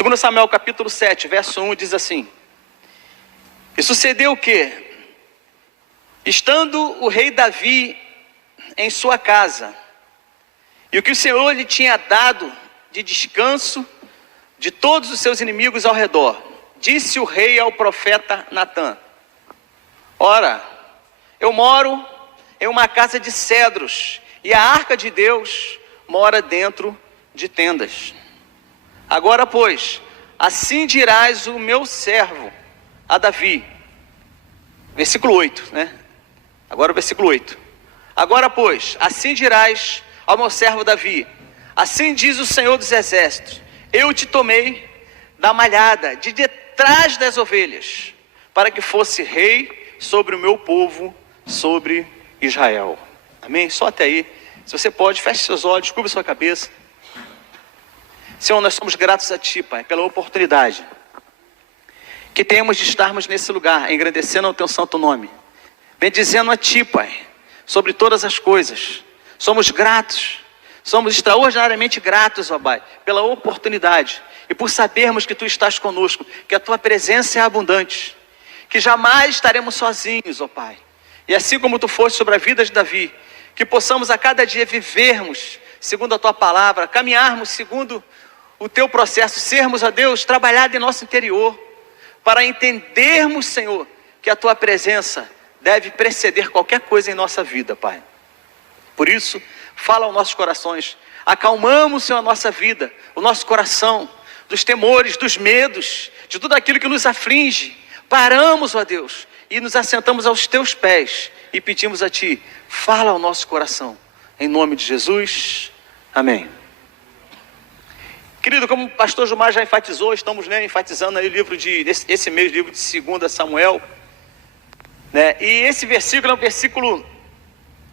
2 Samuel capítulo 7, verso 1 diz assim: e sucedeu que, estando o rei Davi em sua casa, e o que o Senhor lhe tinha dado de descanso de todos os seus inimigos ao redor, disse o rei ao profeta Natã: ora, eu moro em uma casa de cedros, e a arca de Deus mora dentro de tendas. Agora, pois, assim dirás o meu servo a Davi. Versículo 8, né? Agora o versículo 8. Agora, pois, assim dirás ao meu servo Davi: assim diz o Senhor dos Exércitos: eu te tomei da malhada, de detrás das ovelhas, para que fosse rei sobre o meu povo, sobre Israel. Amém? Só até aí. Se você pode, feche seus olhos, curva sua cabeça. Senhor, nós somos gratos a Ti, Pai, pela oportunidade que temos de estarmos nesse lugar, engrandecendo o Teu santo nome, bendizendo a Ti, Pai, sobre todas as coisas. Somos gratos, somos extraordinariamente gratos, ó Pai, pela oportunidade e por sabermos que Tu estás conosco, que a Tua presença é abundante, que jamais estaremos sozinhos, ó Pai. E assim como Tu foste sobre a vida de Davi, que possamos a cada dia vivermos segundo a Tua palavra, caminharmos segundo o Teu processo, sermos, ó Deus, trabalhado em nosso interior, para entendermos, Senhor, que a Tua presença deve preceder qualquer coisa em nossa vida, Pai. Por isso, fala aos nossos corações, acalmamos, Senhor, a nossa vida, o nosso coração, dos temores, dos medos, de tudo aquilo que nos aflige. Paramos, ó Deus, e nos assentamos aos Teus pés e pedimos a Ti, fala ao nosso coração, em nome de Jesus, amém. Querido, como o pastor Gilmar já enfatizou, estamos, né, enfatizando aí o livro esse mês, livro de 2 Samuel, né, e esse versículo é um versículo,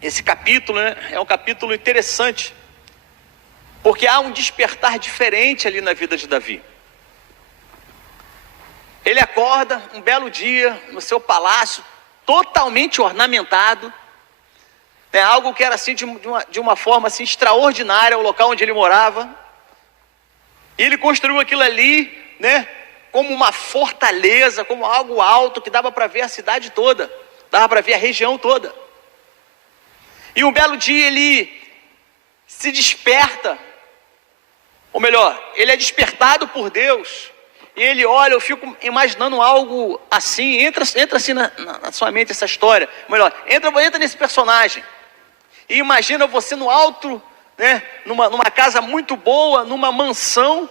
esse capítulo, né, é um capítulo interessante, porque há um despertar diferente ali na vida de Davi. Ele acorda um belo dia no seu palácio, totalmente ornamentado, né, algo que era assim de uma forma assim extraordinária, o local onde ele morava. E ele construiu aquilo ali, né, como uma fortaleza, como algo alto que dava para ver a cidade toda, dava para ver a região toda. E um belo dia ele se desperta, ou melhor, ele é despertado por Deus. E ele olha, eu fico imaginando algo assim, entra assim na sua mente essa história, ou melhor, entra nesse personagem. E imagina você no alto, né, numa casa muito boa, numa mansão,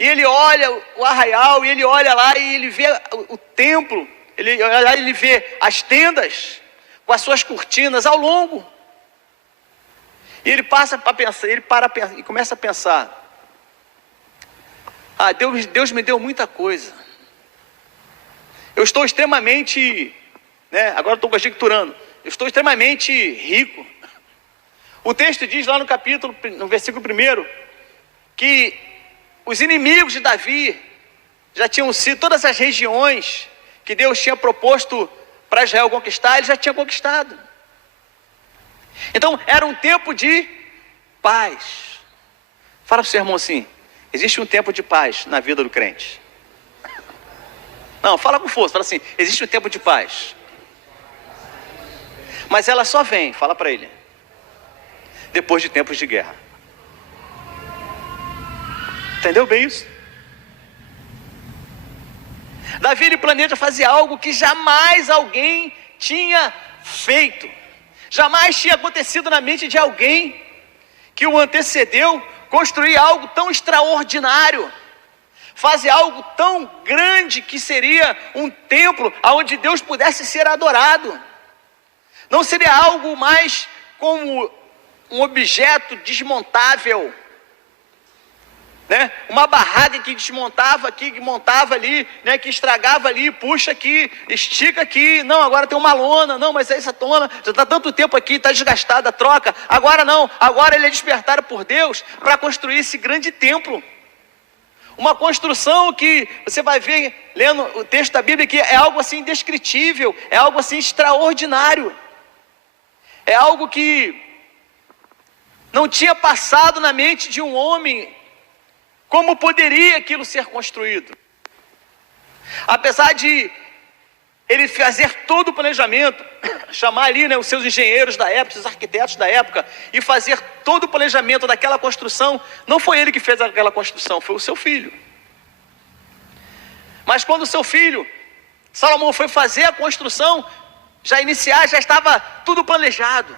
e ele olha o arraial, e ele olha lá e ele vê o templo, ele olha lá e ele vê as tendas com as suas cortinas ao longo, e ele passa para pensar, ele e começa a pensar: ah, Deus me deu muita coisa, eu estou extremamente, né, agora estou conjecturando, eu estou extremamente rico. O texto diz lá no versículo 1, que os inimigos de Davi já tinham sido, todas as regiões que Deus tinha proposto para Israel conquistar, ele já tinha conquistado. Então era um tempo de paz. Fala para o seu irmão assim: existe um tempo de paz na vida do crente. Não, fala com força, fala assim: existe um tempo de paz. Mas ela só vem, fala para ele, depois de tempos de guerra. Entendeu bem isso? Davi, ele planeja fazer algo que jamais alguém tinha feito, jamais tinha acontecido na mente de alguém que o antecedeu, construir algo tão extraordinário, fazer algo tão grande que seria um templo onde Deus pudesse ser adorado. Não seria algo mais como um objeto desmontável, né? Uma barraca que desmontava aqui, que montava ali, né? Que estragava ali, puxa aqui, estica aqui. Não, agora tem uma lona. Não, mas essa lona já está tanto tempo aqui, está desgastada, troca. Agora não, agora ele é despertado por Deus para construir esse grande templo. Uma construção que você vai ver, lendo o texto da Bíblia, que é algo assim indescritível, é algo assim extraordinário. É algo que não tinha passado na mente de um homem Como poderia aquilo ser construído? Apesar de ele fazer todo o planejamento, chamar ali, né, os seus engenheiros da época, os arquitetos da época, e fazer todo o planejamento daquela construção, não foi ele que fez aquela construção, foi o seu filho. Mas quando o seu filho, Salomão, foi fazer a construção, já estava tudo planejado.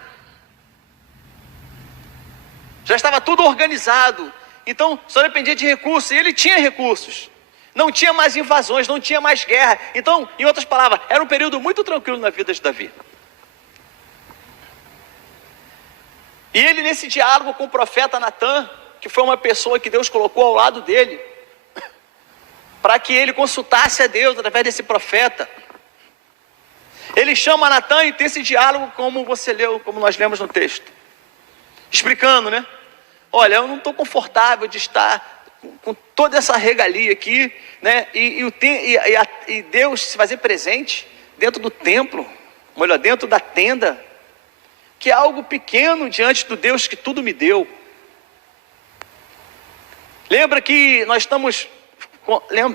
Já estava tudo organizado. Então só dependia de recursos, e ele tinha recursos. Não tinha mais invasões, não tinha mais guerra. Então, em outras palavras, era um período muito tranquilo na vida de Davi. E ele, nesse diálogo com o profeta Natã, que foi uma pessoa que Deus colocou ao lado dele, para que ele consultasse a Deus através desse profeta, ele chama Natã e tem esse diálogo como você leu, como nós lemos no texto, explicando, né? Olha, eu não estou confortável de estar com toda essa regalia aqui, né? E Deus se fazer presente dentro do templo, olha, dentro da tenda, que é algo pequeno diante do Deus que tudo me deu. Lembra que nós estamos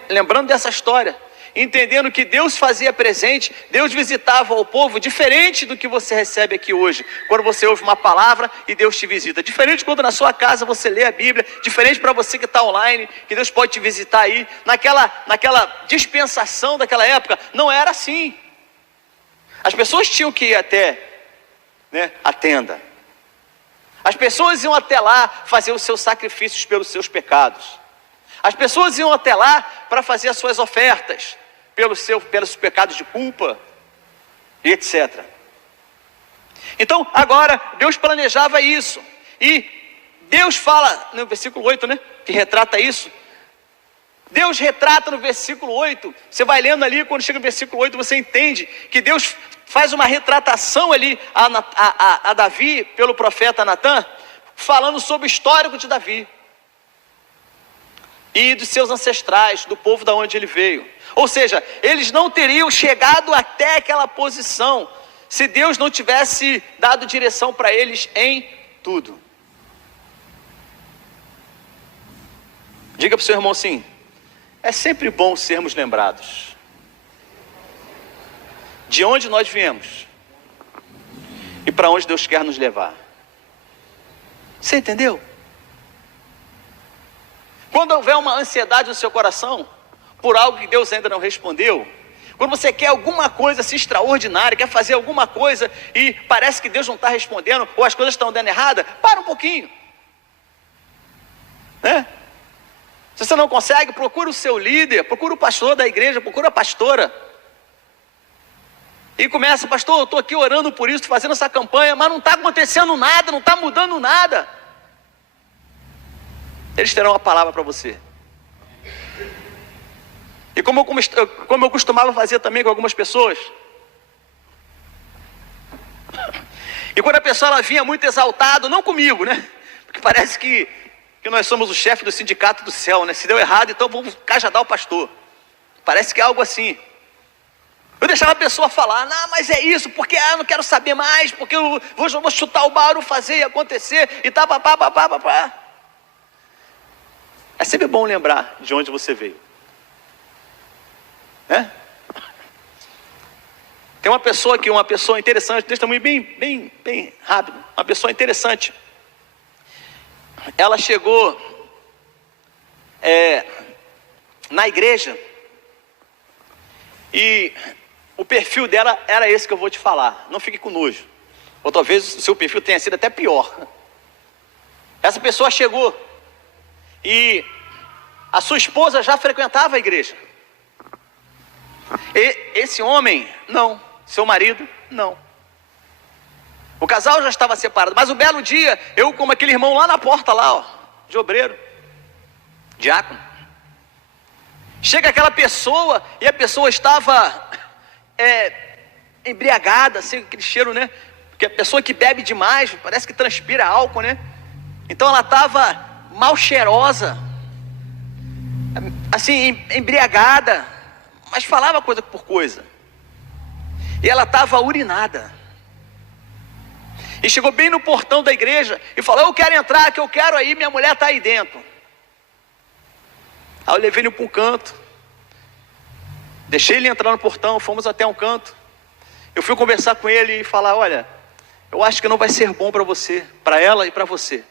lembrando dessa história, entendendo que Deus fazia presente, Deus visitava o povo, diferente do que você recebe aqui hoje, quando você ouve uma palavra e Deus te visita, diferente quando na sua casa você lê a Bíblia, diferente para você que está online, que Deus pode te visitar aí, naquela dispensação daquela época, não era assim. As pessoas tinham que ir até, né, a tenda, as pessoas iam até lá fazer os seus sacrifícios pelos seus pecados, as pessoas iam até lá para fazer as suas ofertas pelos pecados de culpa e etc. Então agora Deus planejava isso, e Deus fala no versículo 8, né, que retrata isso. Deus retrata no versículo 8, você vai lendo ali, quando chega no versículo 8 você entende que Deus faz uma retratação ali a Davi pelo profeta Natã, falando sobre o histórico de Davi e dos seus ancestrais, do povo da onde ele veio. Ou seja, eles não teriam chegado até aquela posição se Deus não tivesse dado direção para eles em tudo. Diga para o seu irmão assim: é sempre bom sermos lembrados de onde nós viemos e para onde Deus quer nos levar. Você entendeu? Quando houver uma ansiedade no seu coração por algo que Deus ainda não respondeu, quando você quer alguma coisa assim extraordinária, quer fazer alguma coisa e parece que Deus não está respondendo, ou as coisas estão dando errada, para um pouquinho, né? Se você não consegue, procura o seu líder, procura o pastor da igreja, procura a pastora, e começa: pastor, eu estou aqui orando por isso, fazendo essa campanha, mas não está acontecendo nada, não está mudando nada. Eles terão uma palavra para você. E como eu costumava fazer também com algumas pessoas, e quando a pessoa ela vinha muito exaltada, não comigo, né? Porque parece que nós somos o chefe do sindicato do céu, né? Se deu errado, então vamos cajadar o pastor. Parece que é algo assim. Eu deixava a pessoa falar: não, mas é isso, porque eu não quero saber mais, porque eu vou chutar o barulho, fazer e acontecer, e tá, papá. É sempre bom lembrar de onde você veio, né? Tem uma pessoa aqui, uma pessoa interessante, testemunho bem rápido, uma pessoa interessante. Ela chegou na igreja, e o perfil dela era esse que eu vou te falar. Não fique com nojo, ou talvez o seu perfil tenha sido até pior. Essa pessoa chegou e a sua esposa já frequentava a igreja. E esse homem, não. Seu marido, não. O casal já estava separado. Mas um belo dia, eu como aquele irmão lá na porta, lá, ó, de obreiro, diácono, chega aquela pessoa, e a pessoa estava embriagada, assim, aquele cheiro, né? Porque a pessoa que bebe demais, parece que transpira álcool, né? Então ela estava mal cheirosa, assim, embriagada, mas falava coisa por coisa. E ela estava urinada. E chegou bem no portão da igreja e falou: eu quero entrar, que eu quero aí, minha mulher está aí dentro. Aí eu levei ele para um canto, deixei ele entrar no portão, fomos até um canto. Eu fui conversar com ele e falar: olha, eu acho que não vai ser bom para você, para ela e para você.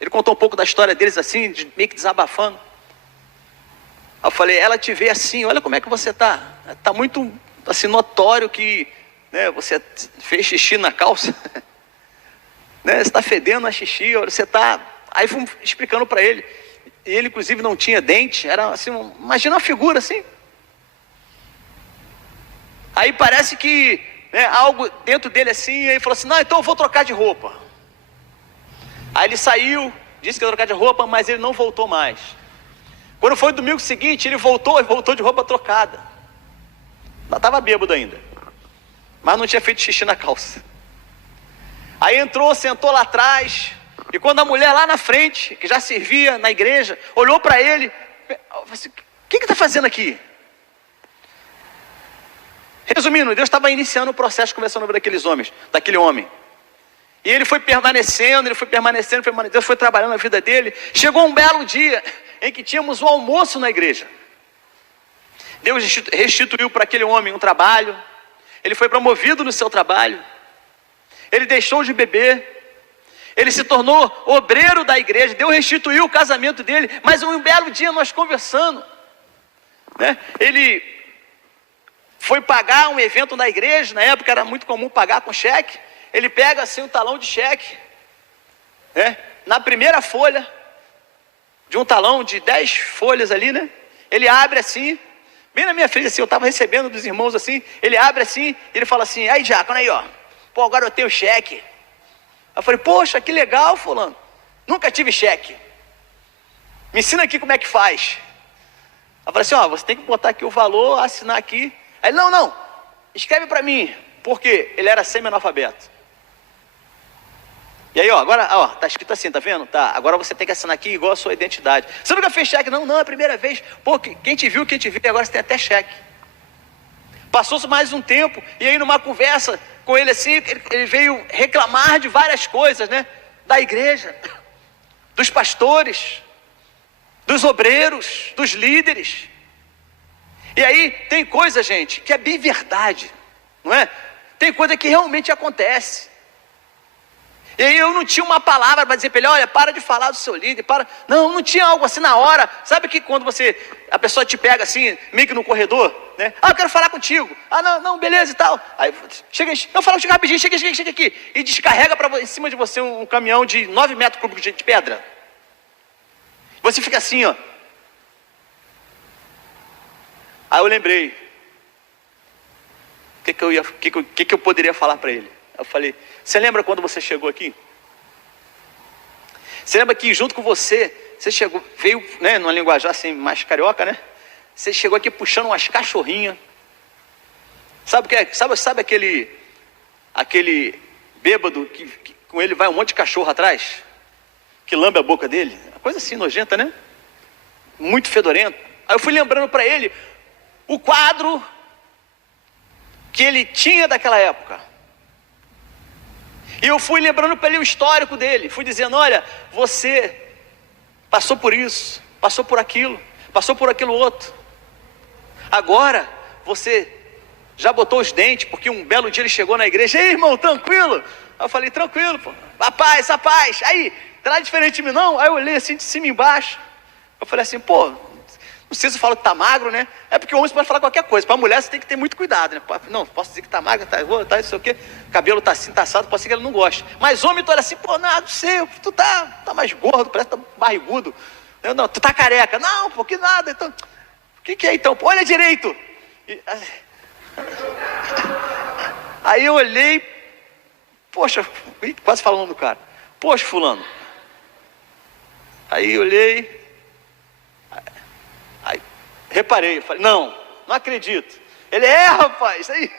Ele contou um pouco da história deles assim, meio que desabafando. Aí eu falei: ela te vê assim, olha como é que você está. Está muito assim, notório que, né, você fez xixi na calça. Né, você está fedendo a xixi, você está... Aí fui explicando para ele. E ele inclusive não tinha dente, era assim, imagina uma figura assim. Aí parece que, né, algo dentro dele assim, aí ele falou assim: não, então eu vou trocar de roupa. Aí ele saiu, disse que ia trocar de roupa, mas ele não voltou mais. Quando foi no domingo seguinte, ele voltou de roupa trocada. Estava bêbado ainda, mas não tinha feito xixi na calça. Aí entrou, sentou lá atrás, e quando a mulher lá na frente, que já servia na igreja, olhou para ele, assim: o que está fazendo aqui? Resumindo, Deus estava iniciando o processo, conversando sobre aqueles homens, daquele homem. E ele foi permanecendo, Deus foi trabalhando na vida dele. Chegou um belo dia em que tínhamos um almoço na igreja. Deus restituiu para aquele homem um trabalho. Ele foi promovido no seu trabalho. Ele deixou de beber. Ele se tornou obreiro da igreja. Deus restituiu o casamento dele. Mas um belo dia nós conversando, né? Ele foi pagar um evento na igreja. Na época era muito comum pagar com cheque. Ele pega assim um talão de cheque, né? Na primeira folha de um talão de 10 folhas ali, né? Ele abre assim, bem na minha frente assim, eu estava recebendo dos irmãos assim. Ele abre assim, e ele fala assim: aí diácono, aí ó, pô, agora eu tenho cheque. Eu falei: poxa, que legal, fulano, nunca tive cheque, me ensina aqui como é que faz. Eu falei assim: ó, você tem que botar aqui o valor, assinar aqui. Aí ele: não, escreve para mim, porque ele era semi-analfabeto. E aí, ó, agora, ó, tá escrito assim, tá vendo? Tá, agora você tem que assinar aqui igual a sua identidade. Você nunca fez cheque? Não, é a primeira vez. Pô, quem te viu, agora você tem até cheque. Passou-se mais um tempo, e aí numa conversa com ele assim, ele veio reclamar de várias coisas, né? Da igreja, dos pastores, dos obreiros, dos líderes. E aí tem coisa, gente, que é bem verdade, não é? Tem coisa que realmente acontece. E aí eu não tinha uma palavra para dizer para ele: olha, para de falar do seu líder, para. Não tinha algo assim na hora. Sabe que quando a pessoa te pega assim, meio que no corredor, né? Ah, eu quero falar contigo. Ah, não, beleza e tal. Aí chega, eu falo contigo rapidinho, chega aqui. E descarrega em cima de você um caminhão de 9 metros cúbicos de pedra. Você fica assim, ó. Aí eu lembrei, o que eu poderia falar para ele? Eu falei: você lembra quando você chegou aqui? Você lembra que junto com você chegou, veio, né, numa linguajar assim mais carioca, né? Você chegou aqui puxando umas cachorrinhas. Sabe o que é? Sabe aquele bêbado que com ele vai um monte de cachorro atrás, que lambe a boca dele? Uma coisa assim nojenta, né? Muito fedorento. Aí eu fui lembrando para ele o quadro que ele tinha daquela época. E eu fui lembrando para ele o histórico dele. Fui dizendo: olha, você passou por isso, passou por aquilo outro. Agora você já botou os dentes, porque um belo dia ele chegou na igreja: ei, irmão, tranquilo? Aí eu falei: tranquilo, pô. A paz. Aí, tá nada diferente de mim não? Aí eu olhei assim de cima e embaixo. Eu falei assim: pô, não sei se eu falo que tá magro, né? É porque o homem pode falar qualquer coisa. Para a mulher você tem que ter muito cuidado, né? Não, posso dizer que tá magro, tá, não sei o quê. Cabelo tá assim, tá assado, pode ser que ele não goste. Mas homem, tu olha assim: pô, não sei, tu tá mais gordo, parece que tá barrigudo. Não, tu tá careca. Não, pô, que nada. Então, o que é então? Pô, olha direito. Aí eu olhei, poxa, quase falando o nome do cara. Poxa, fulano. Aí eu olhei. Aí reparei, eu falei: não acredito. Ele: rapaz, aí.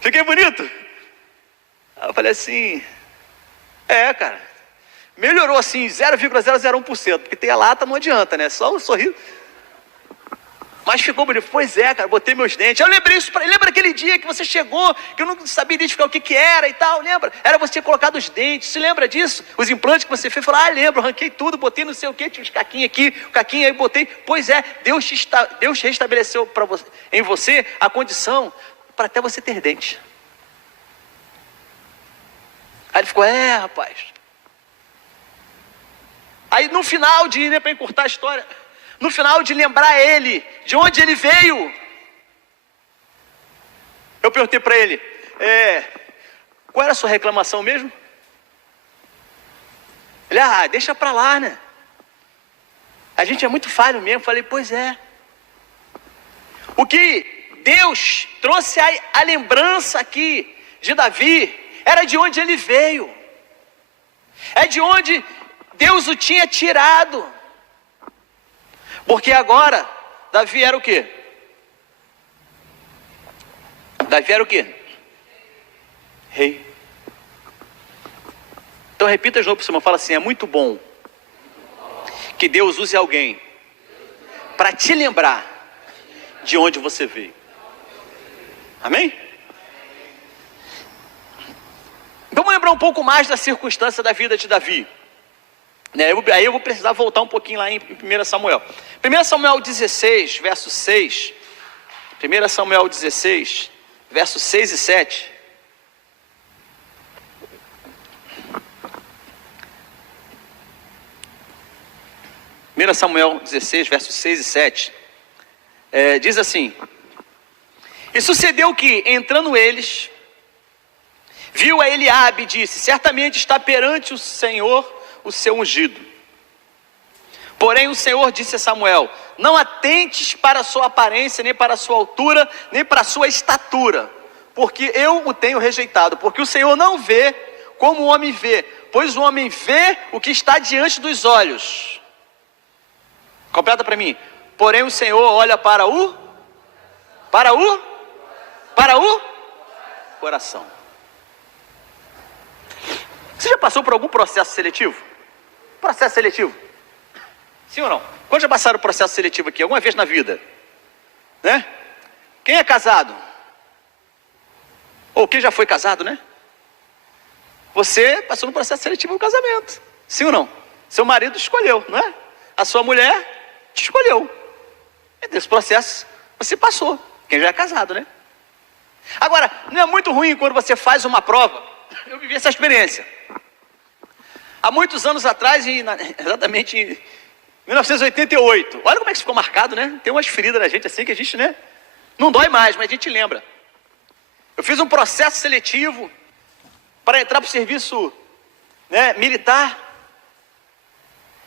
Fiquei bonito? Aí eu falei assim: cara, melhorou assim 0,001%, porque tem a lata, não adianta, né? Só um sorriso. Mas ficou bonito. Pois é, cara, botei meus dentes. Eu lembrei isso para ele. Lembra aquele dia que você chegou, que eu não sabia identificar o que era e tal? Lembra? Era você ter colocado os dentes. Você lembra disso? Os implantes que você fez. Falou, lembro, arranquei tudo, botei não sei o que, tinha uns caquinhos aqui, o caquinho aí, botei. Pois é, Deus restabeleceu em você a condição para até você ter dente. Aí ele ficou, rapaz. Aí no final para encurtar a história, no final de lembrar ele, de onde ele veio, eu perguntei para ele, qual era a sua reclamação mesmo? Ele, deixa para lá, né? A gente é muito falho mesmo. Falei, pois é. O que Deus trouxe a lembrança aqui de Davi, era de onde ele veio. É de onde Deus o tinha tirado. Porque agora, Davi era o quê? Davi era o quê? Rei. Então repita de novo para o seu irmão, fala assim, é muito bom que Deus use alguém para te lembrar de onde você veio. Amém? Vamos lembrar um pouco mais da circunstância da vida de Davi. Aí eu vou precisar voltar um pouquinho lá em 1 Samuel. 1 Samuel 16, verso 6. 1 Samuel 16, versos 6 e 7. Samuel 16, versos 6 e 7. Diz assim: E sucedeu que, entrando eles, viu a Eliabe e disse: certamente está perante o Senhor o seu ungido. Porém o Senhor disse a Samuel: não atentes para a sua aparência, nem para a sua altura, nem para a sua estatura, porque eu o tenho rejeitado. Porque o Senhor não vê como o homem vê, pois o homem vê o que está diante dos olhos. Completa para mim. Porém o Senhor olha para o coração. Você já passou por algum processo seletivo? Processo seletivo? Sim ou não? Quando já passaram o processo seletivo aqui? Alguma vez na vida? Né? Quem é casado? Ou quem já foi casado, né? Você passou no processo seletivo no casamento. Sim ou não? Seu marido escolheu, não é? A sua mulher te escolheu. E desse processo você passou. Quem já é casado, né? Agora, não é muito ruim quando você faz uma prova? Eu vivi essa experiência. Há muitos anos atrás, exatamente em 1988. Olha como é que isso ficou marcado, né? Tem umas feridas na gente assim que a gente, né? Não dói mais, mas a gente lembra. Eu fiz um processo seletivo para entrar para o serviço, né, militar.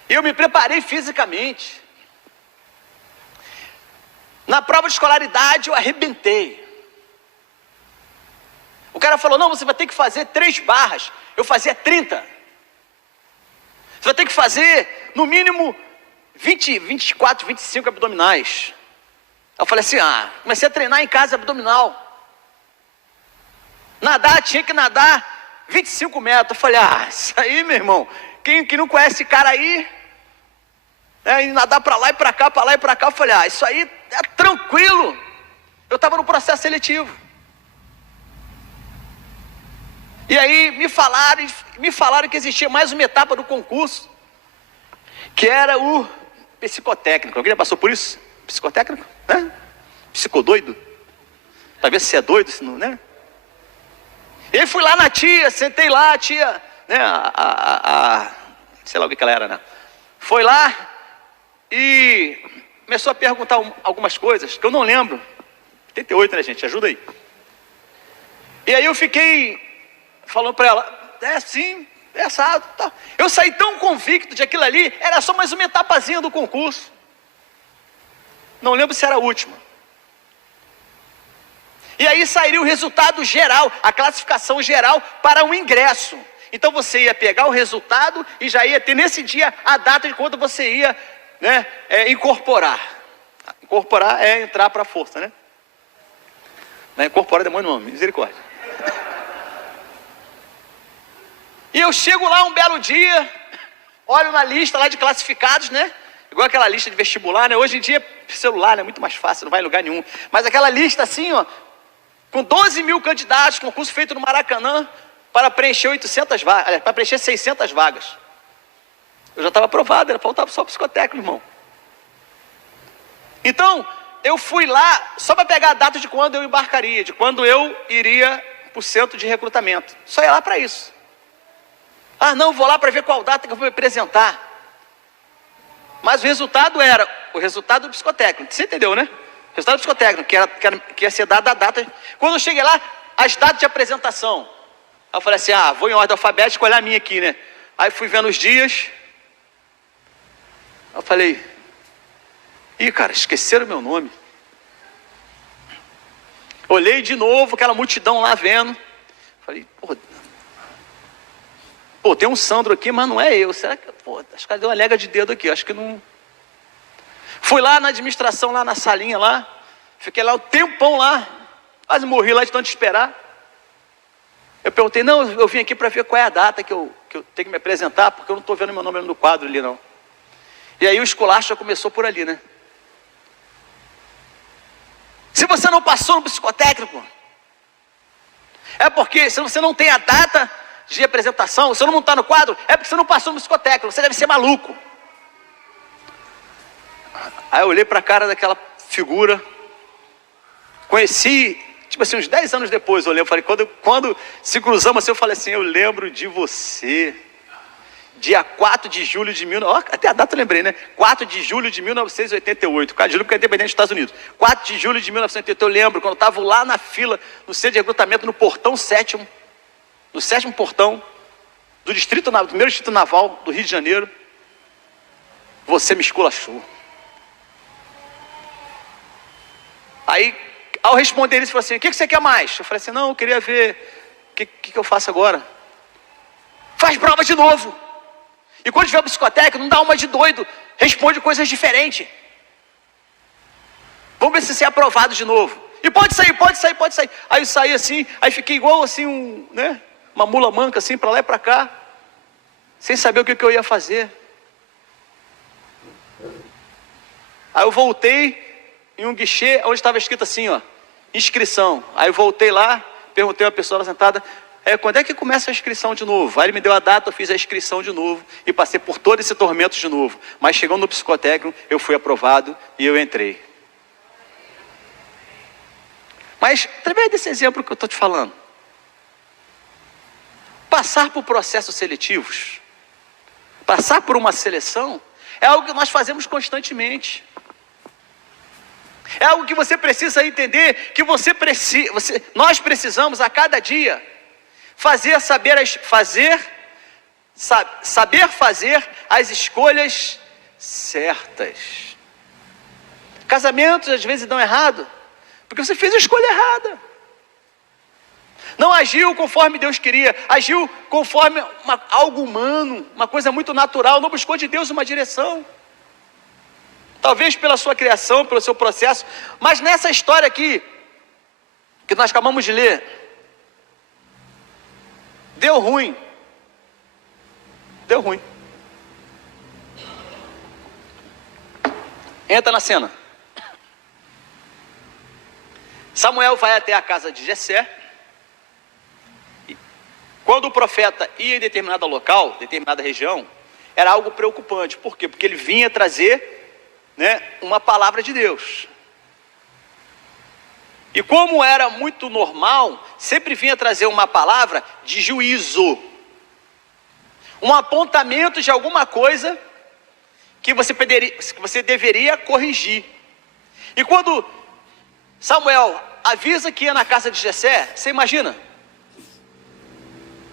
E eu me preparei fisicamente. Na prova de escolaridade eu arrebentei. O cara falou: não, você vai ter que fazer 3 barras. Eu fazia 30. Você vai ter que fazer no mínimo 20, 24, 25 abdominais. Eu falei assim, comecei a treinar em casa abdominal. Nadar, tinha que nadar 25 metros. Eu falei, isso aí, meu irmão, quem não conhece esse cara aí, e nadar para lá e para cá, para lá e para cá. Eu falei, isso aí é tranquilo. Eu estava no processo seletivo. E aí me falaram que existia mais uma etapa do concurso, que era o psicotécnico. Alguém já passou por isso? Psicotécnico? Né? Psicodoido? Talvez se é doido, se não, né? E aí fui lá na tia, sentei lá, a tia, né? Sei lá o que ela era, né? Foi lá e começou a perguntar algumas coisas que eu não lembro. 88, né, gente? Ajuda aí. E aí eu fiquei falando para ela, sim, assado, tá. Eu saí tão convicto de aquilo ali, era só mais uma etapazinha do concurso. Não lembro se era a última. E aí sairia o resultado geral, a classificação geral para o ingresso. Então você ia pegar o resultado e já ia ter nesse dia a data de quando você ia, né, incorporar. Incorporar é entrar para a força, né? Não é incorporar demônio não, misericórdia. E eu chego lá um belo dia, olho na lista lá de classificados, né? Igual aquela lista de vestibular, né? Hoje em dia, celular, né? Muito mais fácil, não vai em lugar nenhum. Mas aquela lista assim, ó, com 12 mil candidatos, concurso feito no Maracanã, para preencher 800 vagas, para preencher 600 vagas. Eu já estava aprovado, faltava só o psicotécnico, irmão. Então, eu fui lá só para pegar a data de quando eu embarcaria, de quando eu iria para o centro de recrutamento. Só ia lá para isso. Ah, não, vou lá para ver qual data que eu vou me apresentar. Mas o resultado era o resultado do psicotécnico. Você entendeu, né? O resultado do psicotécnico, que ia ser dada a data. Quando eu cheguei lá, as datas de apresentação. Aí eu falei assim, vou em ordem alfabética, olhar a minha aqui, né? Aí fui vendo os dias. Eu falei, cara, esqueceram meu nome. Olhei de novo, aquela multidão lá vendo. Falei, tem um Sandro aqui, mas não é eu. Será que, acho que deu uma lega de dedo aqui, acho que não. Fui lá na administração, lá na salinha lá. Fiquei lá um tempão lá. Quase morri lá de tanto esperar. Eu perguntei, não, eu vim aqui para ver qual é a data que eu tenho que me apresentar, porque eu não estou vendo meu nome no quadro ali, não. E aí o esculacho já começou por ali, né? Se você não passou no psicotécnico, é porque se você não tem a data de apresentação, se você não está no quadro, é porque você não passou no psicotécnico, você deve ser maluco. Aí eu olhei para a cara daquela figura, conheci, tipo assim, uns 10 anos depois, eu falei, quando se cruzamos assim, eu falei assim, eu lembro de você. Dia 4 de julho de 1988, até a data eu lembrei, né? 4 de julho de 1988, 4 de julho porque é independente dos Estados Unidos. 4 de julho de 1988, eu lembro, quando eu estava lá na fila, no centro de recrutamento, no portão 7º, no 7º portão, do primeiro distrito naval do Rio de Janeiro, você me esculachou. Aí, ao responder isso, ele falou assim, o que você quer mais? Eu falei assim, não, eu queria ver, o que eu faço agora? Faz prova de novo. E quando tiver o psicotécnico, não dá uma de doido, responde coisas diferentes. Vamos ver se você é aprovado de novo. E pode sair. Aí eu saí assim, aí fiquei igual assim, uma mula manca assim, para lá e para cá, sem saber o que eu ia fazer. Aí eu voltei em um guichê onde estava escrito assim, ó, inscrição. Aí eu voltei lá, perguntei a uma pessoa lá sentada, quando é que começa a inscrição de novo? Aí ele me deu a data, eu fiz a inscrição de novo e passei por todo esse tormento de novo. Mas chegando no psicotécnico, eu fui aprovado e eu entrei. Mas, através desse exemplo que eu estou te falando, passar por processos seletivos, passar por uma seleção, é algo que nós fazemos constantemente. É algo que você precisa entender, que nós precisamos a cada dia saber fazer as escolhas certas. Casamentos às vezes dão errado, porque você fez a escolha errada. Não agiu conforme Deus queria, agiu conforme algo humano, uma coisa muito natural, não buscou de Deus uma direção. Talvez pela sua criação, pelo seu processo, mas nessa história aqui, que nós acabamos de ler, deu ruim. Entra na cena. Samuel vai até a casa de Jessé. Quando o profeta ia em determinado local, determinada região, era algo preocupante. Por quê? Porque ele vinha trazer, uma palavra de Deus. E como era muito normal, sempre vinha trazer uma palavra de juízo. Um apontamento de alguma coisa que você deveria corrigir. E quando Samuel avisa que ia na casa de Jessé, você imagina?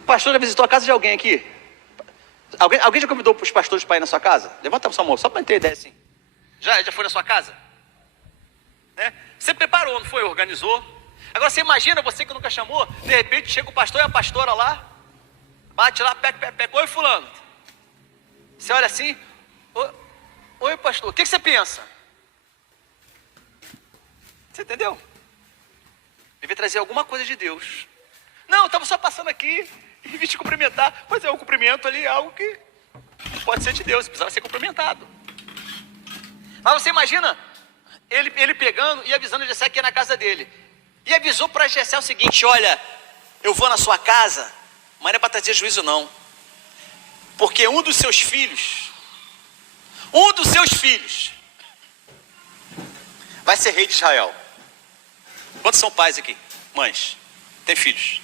O pastor já visitou a casa de alguém aqui? Alguém já convidou os pastores para ir na sua casa? Levanta a sua mão, só para ter ideia assim. Já foi na sua casa? Você preparou, não foi? Organizou. Agora você imagina, você que nunca chamou, de repente chega o pastor e a pastora lá, bate lá, pega, oi fulano. Você olha assim, oi pastor, o que você pensa? Você entendeu? Devia trazer alguma coisa de Deus. Não, eu estava só passando aqui e vim te cumprimentar. Pois é, o cumprimento ali é algo que pode ser de Deus, precisava ser cumprimentado. Mas você imagina ele pegando e avisando Jessé que ia na casa dele. E avisou para Jessé o seguinte: olha, eu vou na sua casa, mas não é para trazer juízo não. Porque um dos seus filhos vai ser rei de Israel. Quantos são pais aqui? Mães? Tem filhos?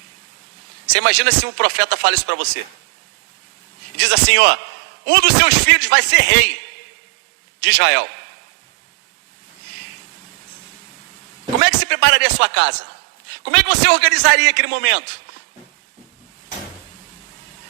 Você imagina se um profeta fala isso para você? E diz assim, ó, um dos seus filhos vai ser rei de Israel. Como é que se prepararia a sua casa? Como é que você organizaria aquele momento?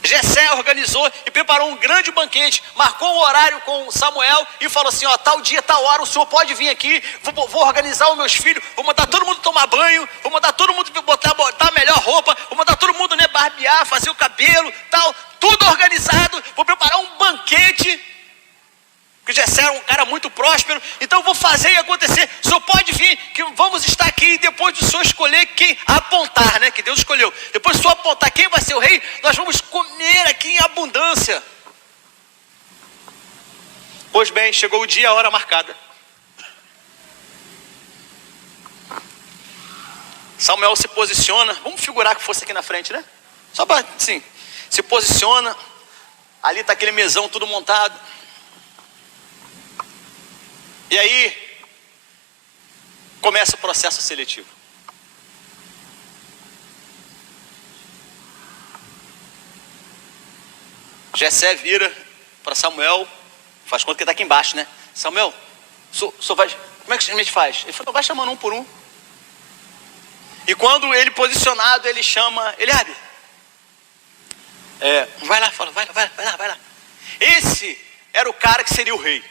Jessé organizou e preparou um grande banquete, marcou um horário com Samuel e falou assim, ó, tal dia, tal hora, o senhor pode vir aqui, vou organizar os meus filhos, vou mandar todo mundo tomar banho, vou mandar todo mundo botar a melhor roupa, vou mandar todo mundo, né, barbear, fazer o cabelo, tal, tudo organizado, vou preparar um banquete, porque Jessé era um cara muito próspero, então eu vou fazer e acontecer, o senhor pode vir, que vamos estar aqui, e depois do senhor escolher quem apontar, né, que Deus escolheu, depois do senhor apontar quem vai ser o rei, nós vamos comer aqui em abundância. Pois bem, chegou o dia e a hora marcada. Samuel se posiciona, vamos figurar que fosse aqui na frente, né, só para, assim, se posiciona, ali está aquele mesão tudo montado. E aí, começa o processo seletivo. Jessé vira para Samuel, faz conta que está aqui embaixo, né? Samuel, só vai, como é que a gente faz? Ele falou, vai chamando um por um. E quando ele posicionado, ele chama Eliabe. Vai lá, fala, vai lá. Esse era o cara que seria o rei.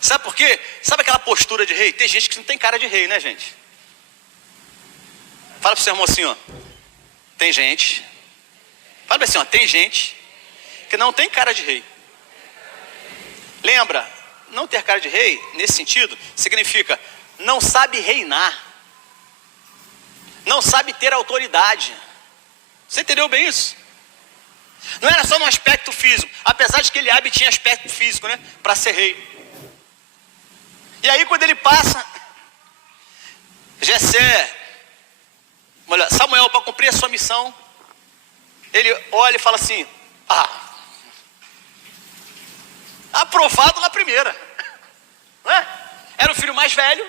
Sabe por quê? Sabe aquela postura de rei? Tem gente que não tem cara de rei, né, gente? Fala pro seu irmão assim, ó. Tem gente. Fala assim, ó. Tem gente que não tem cara de rei. Lembra? Não ter cara de rei, nesse sentido, significa não sabe reinar. Não sabe ter autoridade. Você entendeu bem isso? Não era só no aspecto físico. Apesar de que Eliabe tinha aspecto físico, né? Para ser rei. E aí quando ele passa, Jessé, Samuel, para cumprir a sua missão, ele olha e fala assim, aprovado na primeira, não é? Era o filho mais velho,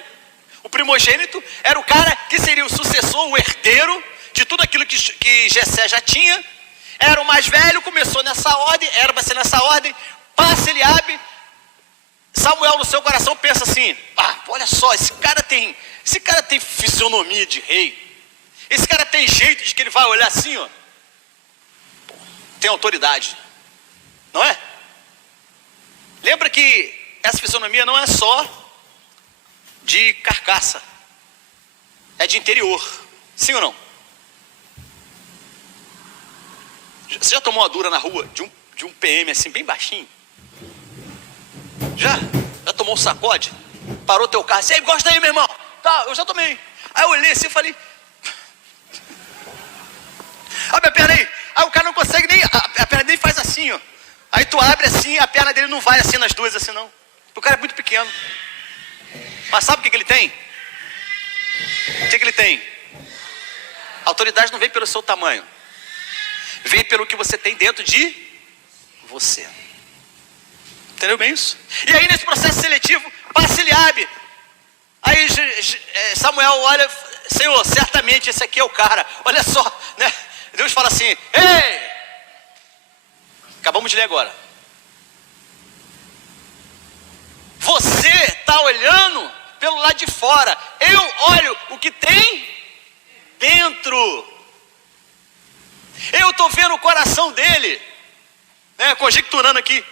o primogênito, era o cara que seria o sucessor, o herdeiro de tudo aquilo que Jessé já tinha, era o mais velho, começou nessa ordem, era para ser nessa ordem, passa Eliabe. Samuel no seu coração pensa assim, olha só, esse cara tem fisionomia de rei, esse cara tem jeito de que ele vai olhar assim, ó, tem autoridade, não é? Lembra que essa fisionomia não é só de carcaça, é de interior, sim ou não? Você já tomou uma dura na rua de um PM assim, bem baixinho? Já tomou um sacode? Parou teu carro, você gosta aí, meu irmão? Tá, eu já tomei. Aí eu olhei assim e falei, abre a perna aí. Aí o cara não consegue nem, a perna dele faz assim, ó. Aí tu abre assim, a perna dele não vai assim nas duas, assim não. O cara é muito pequeno. Mas sabe o que ele tem? O que ele tem? A autoridade não vem pelo seu tamanho. Vem pelo que você tem dentro de você. Entendeu bem isso? E aí nesse processo seletivo, passa Eliabe. Aí Samuel olha, Senhor, certamente esse aqui é o cara. Olha só, né? Deus fala assim, ei! Acabamos de ler agora. Você está olhando pelo lado de fora. Eu olho o que tem dentro. Eu estou vendo o coração dele, né? Conjecturando aqui.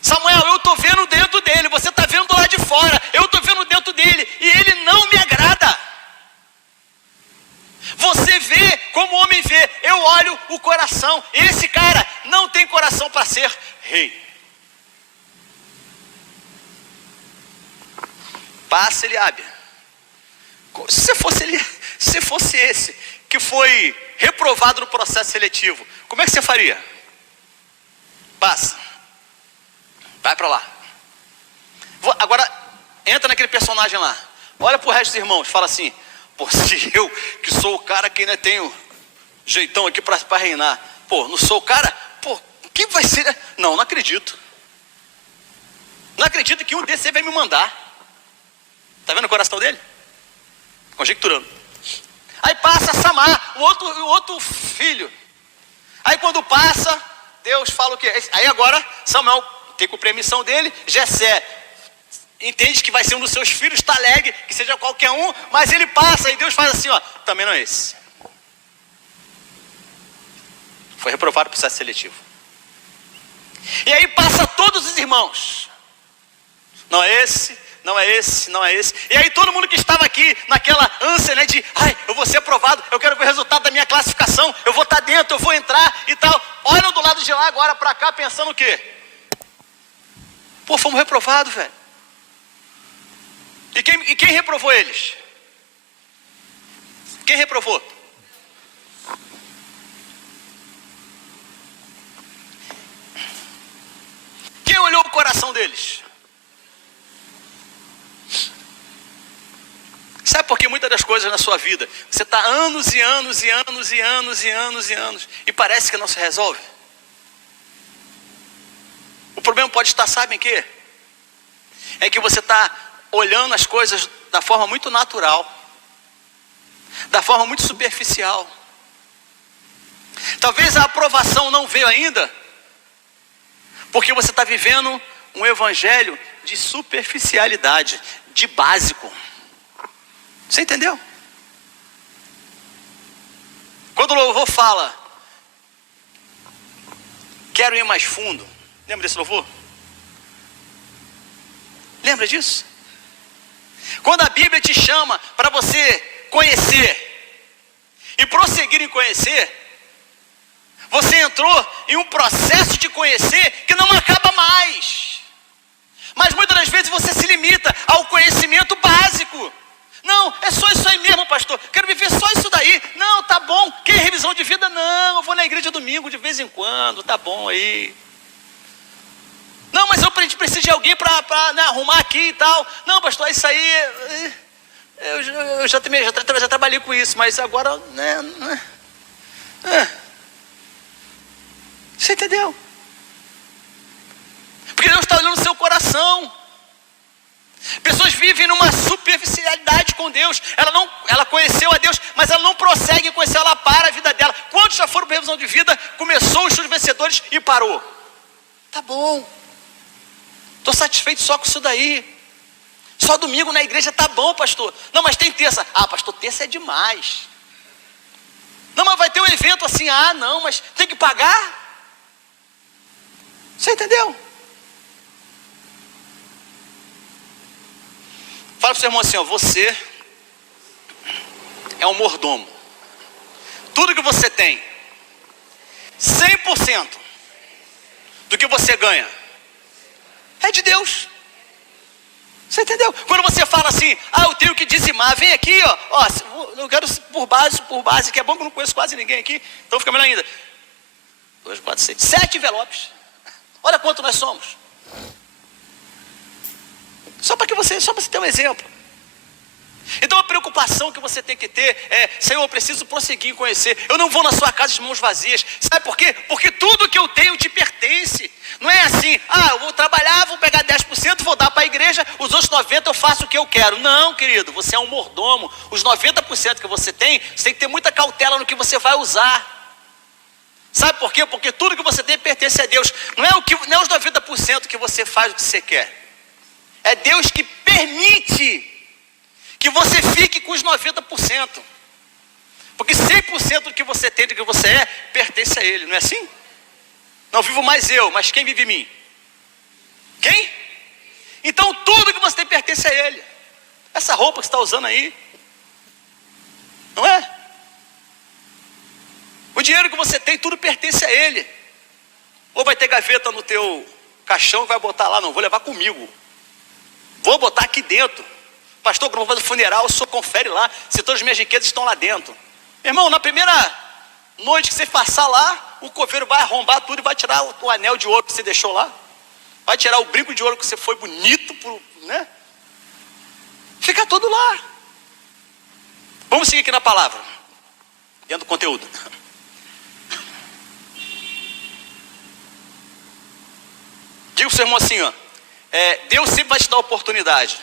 Samuel, eu estou vendo dentro dele, você está vendo do lado de fora, eu estou vendo dentro dele, e ele não me agrada. Você vê como o homem vê, eu olho o coração, esse cara não tem coração para ser rei. Passa Eliabe. Se fosse esse que foi reprovado no processo seletivo, como é que você faria? Passa. Vai para lá. Agora, entra naquele personagem lá. Olha pro resto dos irmãos, fala assim: pô, se eu que sou o cara que ainda tenho jeitão aqui para reinar, pô, não sou o cara, pô, quem vai ser? Não acredito. Não acredito que um desses vai me mandar. Tá vendo o coração dele? Conjecturando. Aí passa Samar, o outro filho. Aí quando passa, Deus fala o quê? Aí agora Samuel tem que cumprir a missão dele. Jessé entende que vai ser um dos seus filhos, está alegre, que seja qualquer um, mas ele passa e Deus faz assim, ó, também não é esse. Foi reprovado por processo seletivo. E aí passa todos os irmãos. Não é esse, não é esse, não é esse. E aí todo mundo que estava aqui naquela ânsia, né, de, ai, eu vou ser aprovado, eu quero ver o resultado da minha classificação, eu vou estar dentro, eu vou entrar e tal. Olham do lado de lá agora para cá pensando o quê? Pô, fomos reprovados, velho. E quem reprovou eles? Quem reprovou? Quem olhou o coração deles? Sabe por que muitas das coisas na sua vida, você está anos e anos e anos e anos e anos e anos, e parece que não se resolve? O problema pode estar, sabe em quê? É que você está olhando as coisas da forma muito natural, da forma muito superficial. Talvez a aprovação não veio ainda, porque você está vivendo um evangelho de superficialidade, de básico. Você entendeu? Quando o louvor fala, quero ir mais fundo, lembra desse louvor? Lembra disso? Quando a Bíblia te chama para você conhecer e prosseguir em conhecer, você entrou em um processo de conhecer que não acaba mais. Mas muitas das vezes você se limita ao conhecimento básico. Não, é só isso aí mesmo, pastor. Quero viver só isso daí. Não, tá bom. Quer revisão de vida? Não, eu vou na igreja domingo de vez em quando. Tá bom aí. Não, mas a gente precisa de alguém para arrumar aqui e tal. Não, pastor, isso aí... Eu já trabalhei com isso, mas agora... Você entendeu? Porque Deus está olhando o seu coração. Pessoas vivem numa superficialidade com Deus. Ela conheceu a Deus, mas ela não prossegue em conhecer, ela para a vida dela. Quantos já foram para a revisão de vida, começou os estudos vencedores e parou? Tá bom. Estou satisfeito só com isso daí. Só domingo na igreja tá bom, pastor. Não, mas tem terça. Ah, pastor, terça é demais. Não, mas vai ter um evento assim. Ah, não, mas tem que pagar. Você entendeu? Fala para o seu irmão assim, ó, você é um mordomo. Tudo que você tem, 100% do que você ganha, é de Deus. Você entendeu? Quando você fala assim, eu tenho que dizimar, vem aqui, ó, eu quero por base, que é bom que eu não conheço quase ninguém aqui, então fica melhor ainda. 2, 4, 6, 7 envelopes. Olha quanto nós somos. Só para você ter um exemplo. Então a preocupação que você tem que ter é, Senhor, eu preciso prosseguir em conhecer. Eu não vou na sua casa de mãos vazias. Sabe por quê? Porque tudo que eu tenho te pertence. Não é assim, eu vou trabalhar, vou pegar 10%, vou dar para a igreja, os outros 90% eu faço o que eu quero. Não, querido, você é um mordomo. Os 90% que você tem que ter muita cautela no que você vai usar. Sabe por quê? Porque tudo que você tem pertence a Deus. Não é os 90% que você faz o que você quer. É Deus que permite que você fique com os 90%. Porque 100% do que você tem, do que você é, pertence a Ele, não é assim? Não vivo mais eu, mas quem vive em mim? Quem? Então tudo que você tem pertence a Ele. Essa roupa que você está usando aí, não é? O dinheiro que você tem, tudo pertence a Ele. Ou vai ter gaveta no teu caixão e vai botar lá, não, vou levar comigo. Vou botar aqui dentro. Pastor, quando eu vou fazer o funeral, o senhor confere lá se todas as minhas riquezas estão lá dentro. Irmão, na primeira noite que você passar lá, o coveiro vai arrombar tudo e vai tirar o anel de ouro que você deixou lá. Vai tirar o brinco de ouro que você foi bonito, né? Fica todo lá. Vamos seguir aqui na palavra, dentro do conteúdo. Diga pro seu irmão assim, ó, Deus sempre vai te dar a oportunidade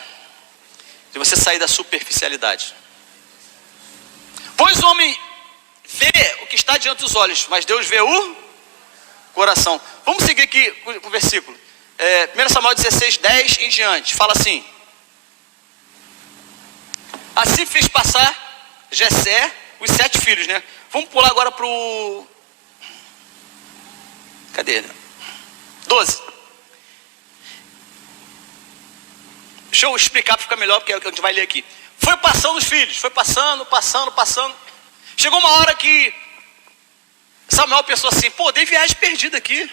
de você sair da superficialidade. Pois o homem vê o que está diante dos olhos, mas Deus vê o coração. Vamos seguir aqui com o versículo. 1 Samuel 16, 10 em diante. Fala assim: assim fez passar Jessé os 7 filhos, né? Vamos pular agora para o... Cadê? 12. Deixa eu explicar para ficar melhor, porque é o que a gente vai ler aqui. Foi passando os filhos, foi passando. Chegou uma hora que Samuel pensou assim: pô, dei viagem perdida aqui.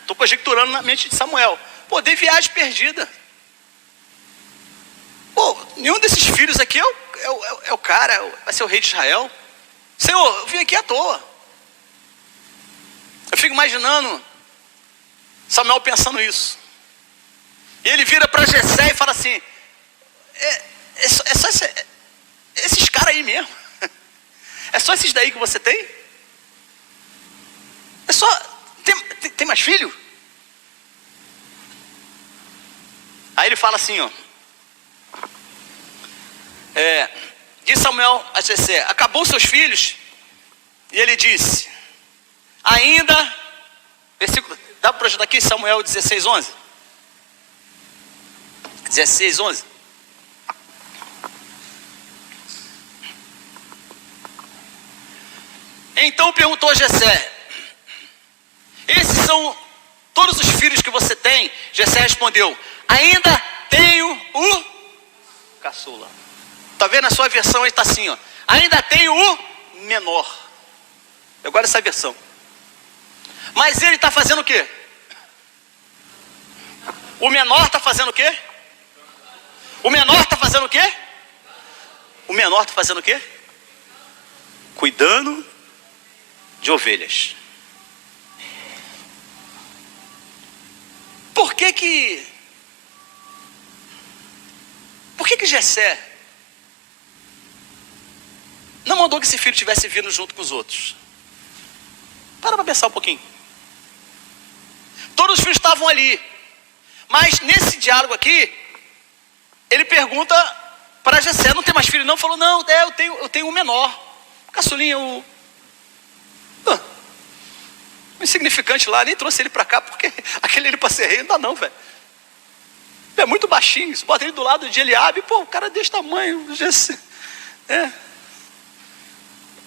Estou conjecturando na mente de Samuel. Pô, dei viagem perdida. Pô, nenhum desses filhos aqui é o cara, vai ser o rei de Israel. Senhor, eu vim aqui à toa. Eu fico imaginando Samuel pensando isso. E ele vira para Jessé e fala assim: é só esses caras aí mesmo? É só esses daí que você tem? É só... Tem mais filho? Aí ele fala assim, ó. Diz Samuel a Jessé: acabou seus filhos? E ele disse: ainda... Versículo... Dá para projetar aqui Samuel 16, 11? 16, 11. Então perguntou Jessé: esses são todos os filhos que você tem? Jessé respondeu: ainda tenho o caçula. Está vendo? Na sua versão aí está assim, ó: ainda tenho o menor. Eu gosto dessa versão. Mas ele está fazendo o quê? O menor está fazendo o quê? O menor está fazendo o quê? O menor está fazendo o quê? Cuidando de ovelhas. Por que Jessé não mandou que esse filho tivesse vindo junto com os outros? Para pensar um pouquinho. Todos os filhos estavam ali, mas nesse diálogo aqui, ele pergunta para Jessé: não tem mais filho não? Falou: não, eu tenho um menor, caçulinha, o insignificante lá, nem trouxe ele para cá, porque aquele ele para ser rei não dá não, velho. É muito baixinho, se bota ele do lado de Eliabe, pô, o cara é desse tamanho, Jessé,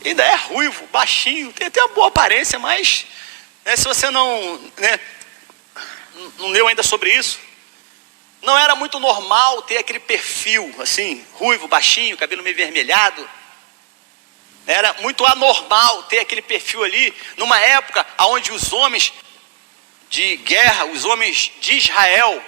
ainda é ruivo, baixinho, tem até uma boa aparência, mas se você não leu ainda sobre isso, não era muito normal ter aquele perfil assim, ruivo, baixinho, cabelo meio vermelhado. Era muito anormal ter aquele perfil ali, numa época onde os homens de guerra, os homens de Israel,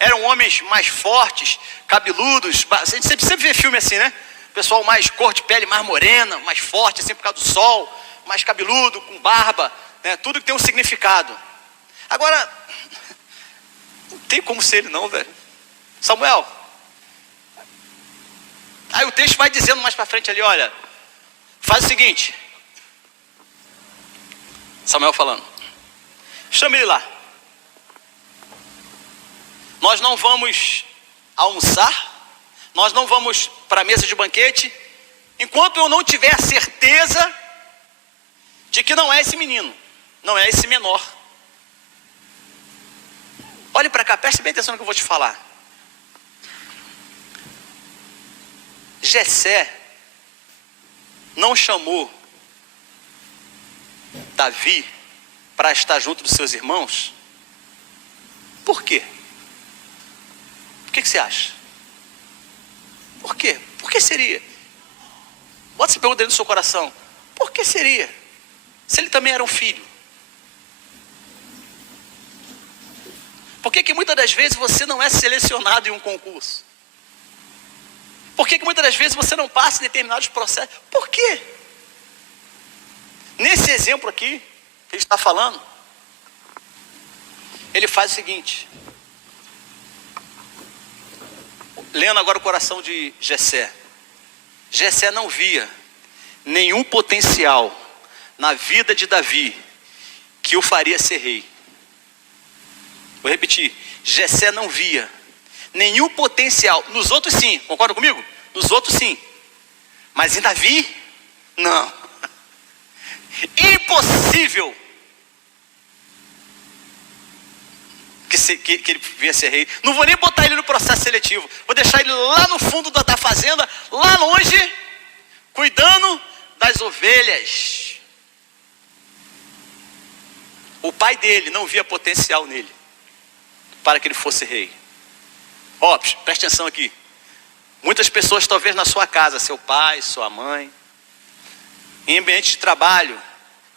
eram homens mais fortes, cabeludos. A gente sempre vê filme assim, né? Pessoal mais cor de pele mais morena, mais forte, assim por causa do sol, mais cabeludo, com barba, tudo que tem um significado. Agora, não tem como ser ele não, velho. Samuel. Aí o texto vai dizendo mais para frente ali: olha, faz o seguinte. Samuel falando: chame ele lá. Nós não vamos almoçar, nós não vamos para a mesa de banquete, enquanto eu não tiver certeza de que não é esse menino, não é esse menor. Olhe para cá, preste bem atenção no que eu vou te falar. Jessé não chamou Davi para estar junto dos seus irmãos. Por quê? Por que você acha? Por quê? Por que seria? Bota essa pergunta dentro do seu coração. Por que seria? Se ele também era um filho. Por que muitas das vezes você não é selecionado em um concurso? Por que muitas das vezes você não passa em determinados processos? Por quê? Nesse exemplo aqui, que ele está falando, ele faz o seguinte, lendo agora o coração de Jessé. Jessé não via nenhum potencial na vida de Davi que o faria ser rei. Vou repetir, Jessé não via nenhum potencial, nos outros sim, concorda comigo? Nos outros sim, mas em Davi, não. Impossível que ele vinha ser rei. Não vou nem botar ele no processo seletivo, vou deixar ele lá no fundo da fazenda, lá longe, cuidando das ovelhas. O pai dele não via potencial nele para que ele fosse rei. Ó, preste atenção aqui. Muitas pessoas, talvez na sua casa, seu pai, sua mãe, em ambiente de trabalho,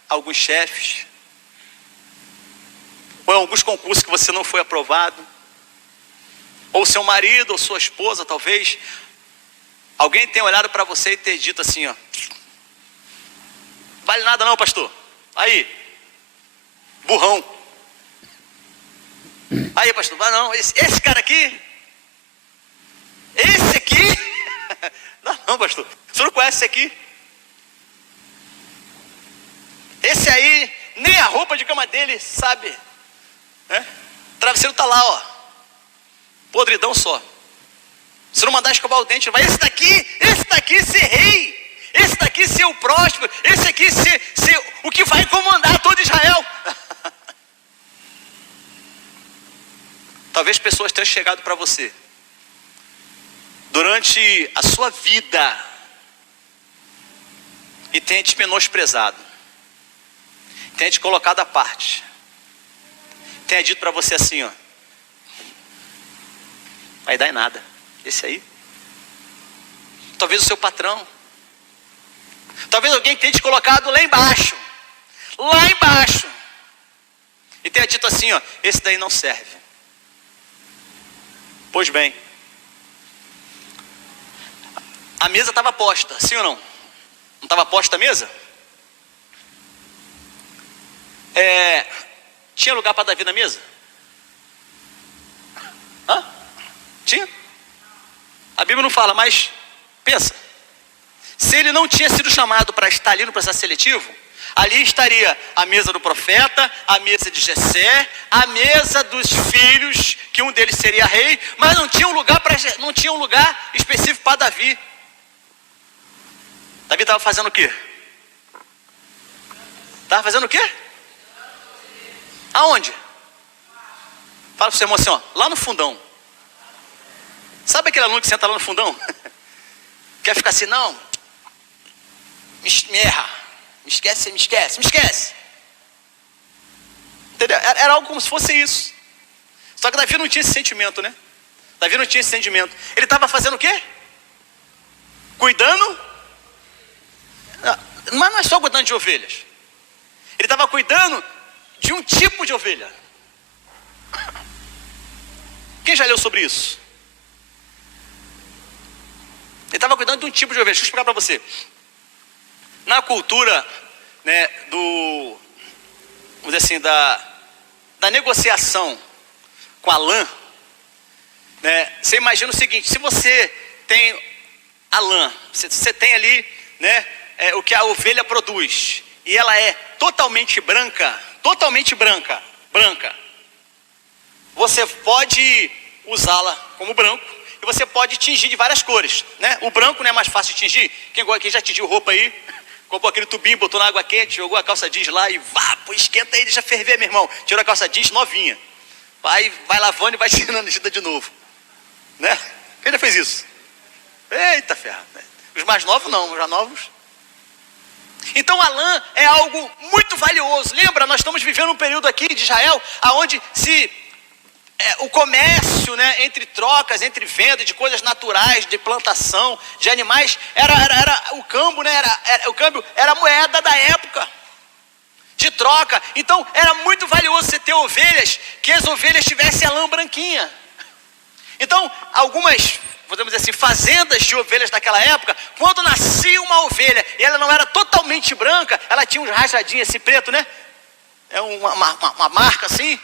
alguns chefes, ou em alguns concursos que você não foi aprovado, ou seu marido, ou sua esposa, talvez, alguém tenha olhado para você e ter dito assim, ó, vale nada não, pastor, aí, burrão, aí pastor, vai não, esse cara aqui, esse aqui, não pastor, o senhor não conhece esse aqui? Esse aí, nem a roupa de cama dele sabe, né? O travesseiro está lá, ó, podridão só. Se não mandar escovar o dente, vai esse daqui ser rei, esse daqui ser o próspero, esse aqui ser o que vai comandar todo Israel. Talvez pessoas tenham chegado para você durante a sua vida e tenham te menosprezado, tenham te colocado à parte, tenha dito para você assim, ó, vai dar em nada, esse aí. Talvez o seu patrão, talvez alguém que tenha te colocado lá embaixo, e tenha dito assim, ó, esse daí não serve. Pois bem, a mesa estava posta, sim ou não? Não estava posta a mesa? Tinha lugar para Davi na mesa? Hã? Tinha? A Bíblia não fala, mas pensa. Se ele não tinha sido chamado para estar ali no processo seletivo, ali estaria a mesa do profeta, a mesa de Jessé, a mesa dos filhos, que um deles seria rei, mas não tinha um lugar específico para Davi. Davi estava fazendo o quê? Estava fazendo o quê? Aonde? Fala para o seu irmão assim, ó, lá no fundão. Sabe aquele aluno que senta lá no fundão? Quer ficar assim, não, me erra, me esquece. Entendeu? Era algo como se fosse isso. Só que Davi não tinha esse sentimento, né? Davi não tinha esse sentimento. Ele estava fazendo o quê? Cuidando. Mas não é só cuidando de ovelhas. Ele estava cuidando de um tipo de ovelha. Quem já leu sobre isso? Ele estava cuidando de um tipo de ovelha. Deixa eu explicar para você. Na cultura, né, vamos dizer assim, da negociação com a lã, né, você imagina o seguinte: se você tem a lã, você tem ali, né, o que a ovelha produz, e ela é totalmente branca, você pode usá-la como branco, e você pode tingir de várias cores, né? O branco não é mais fácil de tingir. Quem já tingiu roupa aí, comprou aquele tubinho, botou na água quente, jogou a calça jeans lá e esquenta aí, deixa ferver, meu irmão. Tirou a calça jeans novinha. Vai lavando e vai tirando de novo, né? Quem já fez isso? Eita ferro. Os mais novos não, os já novos. Então a lã é algo muito valioso. Lembra, nós estamos vivendo um período aqui de Israel, onde o comércio, né, entre trocas, entre venda de coisas naturais, de plantação, de animais, era o câmbio, né, o câmbio era a moeda da época de troca. Então era muito valioso você ter ovelhas, que as ovelhas tivessem a lã branquinha. Então algumas, podemos dizer assim, fazendas de ovelhas daquela época, quando nascia uma ovelha e ela não era totalmente branca, ela tinha uns rajadinhos assim preto, né, uma marca assim.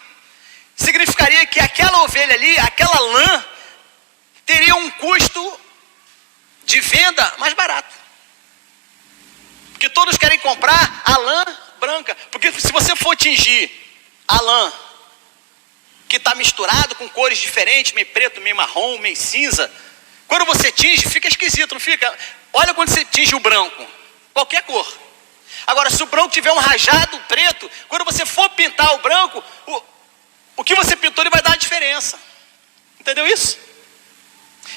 significaria que aquela ovelha ali, aquela lã, teria um custo de venda mais barato. Porque todos querem comprar a lã branca. Porque se você for tingir a lã que está misturado com cores diferentes, meio preto, meio marrom, meio cinza, quando você tinge, fica esquisito, não fica? Olha quando você tinge o branco, qualquer cor. Agora, se o branco tiver um rajado preto, quando você for pintar o branco, o que você pintou ele vai dar a diferença. Entendeu isso?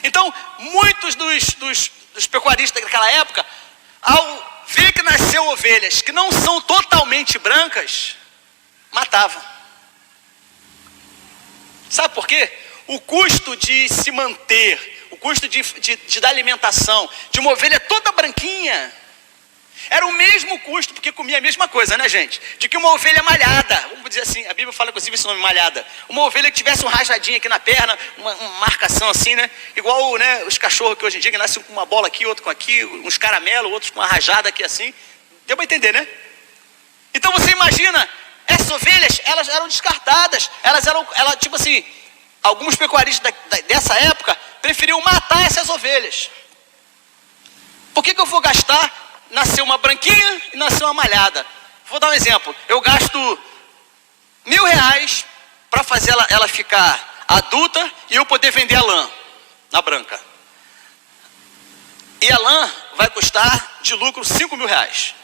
Então, muitos dos pecuaristas daquela época, ao ver que nasceu ovelhas que não são totalmente brancas, matavam. Sabe por quê? O custo de se manter, o custo da alimentação de uma ovelha toda branquinha, era o mesmo custo, porque comia a mesma coisa, né, gente? De que uma ovelha malhada, vamos dizer assim, a Bíblia fala inclusive esse nome, malhada. Uma ovelha que tivesse um rajadinho aqui na perna, uma marcação assim, né? Igual, né, os cachorros que hoje em dia, que nascem com uma bola aqui, outro com aqui, uns caramelos, outros com uma rajada aqui assim. Deu para entender, né? Então você imagina, essas ovelhas, elas eram descartadas. Ela, tipo assim, alguns pecuaristas dessa época preferiam matar essas ovelhas. Por que eu vou gastar? Nasceu uma branquinha e nasceu uma malhada. Vou dar um exemplo. Eu gasto R$1.000 para fazer ela ficar adulta e eu poder vender a lã na branca. E a lã vai custar de lucro R$5.000.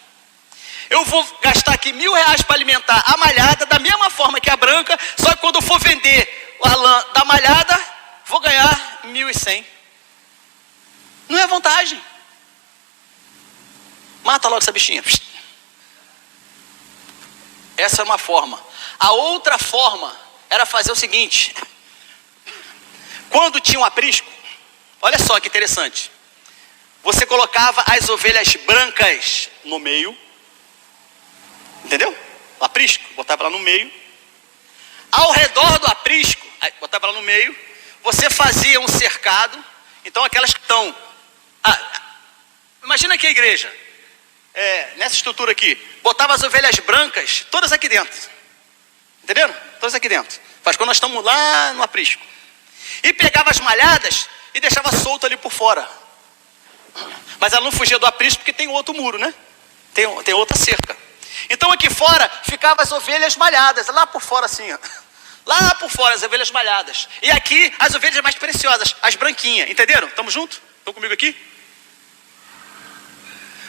Eu vou gastar aqui R$1.000 para alimentar a malhada da mesma forma que a branca, só que quando eu for vender a lã da malhada, vou ganhar 1.100. Não é vantagem. Mata logo essa bichinha. Essa é uma forma. A outra forma era fazer o seguinte. Quando tinha um aprisco, olha só que interessante. Você colocava as ovelhas brancas no meio. Entendeu? O aprisco, botava ela no meio. Ao redor do aprisco, botava ela no meio. Você fazia um cercado. Então aquelas que estão... imagina que a igreja... nessa estrutura aqui, botava as ovelhas brancas, todas aqui dentro. Entenderam? Todas aqui dentro. Faz quando nós estamos lá no aprisco. E pegava as malhadas e deixava solto ali por fora. Mas ela não fugia do aprisco porque tem outro muro, né? Tem outra cerca. Então aqui fora ficavam as ovelhas malhadas, lá por fora assim, ó. Lá por fora as ovelhas malhadas. E aqui as ovelhas mais preciosas, as branquinhas. Entenderam? Estamos juntos? Estão comigo aqui?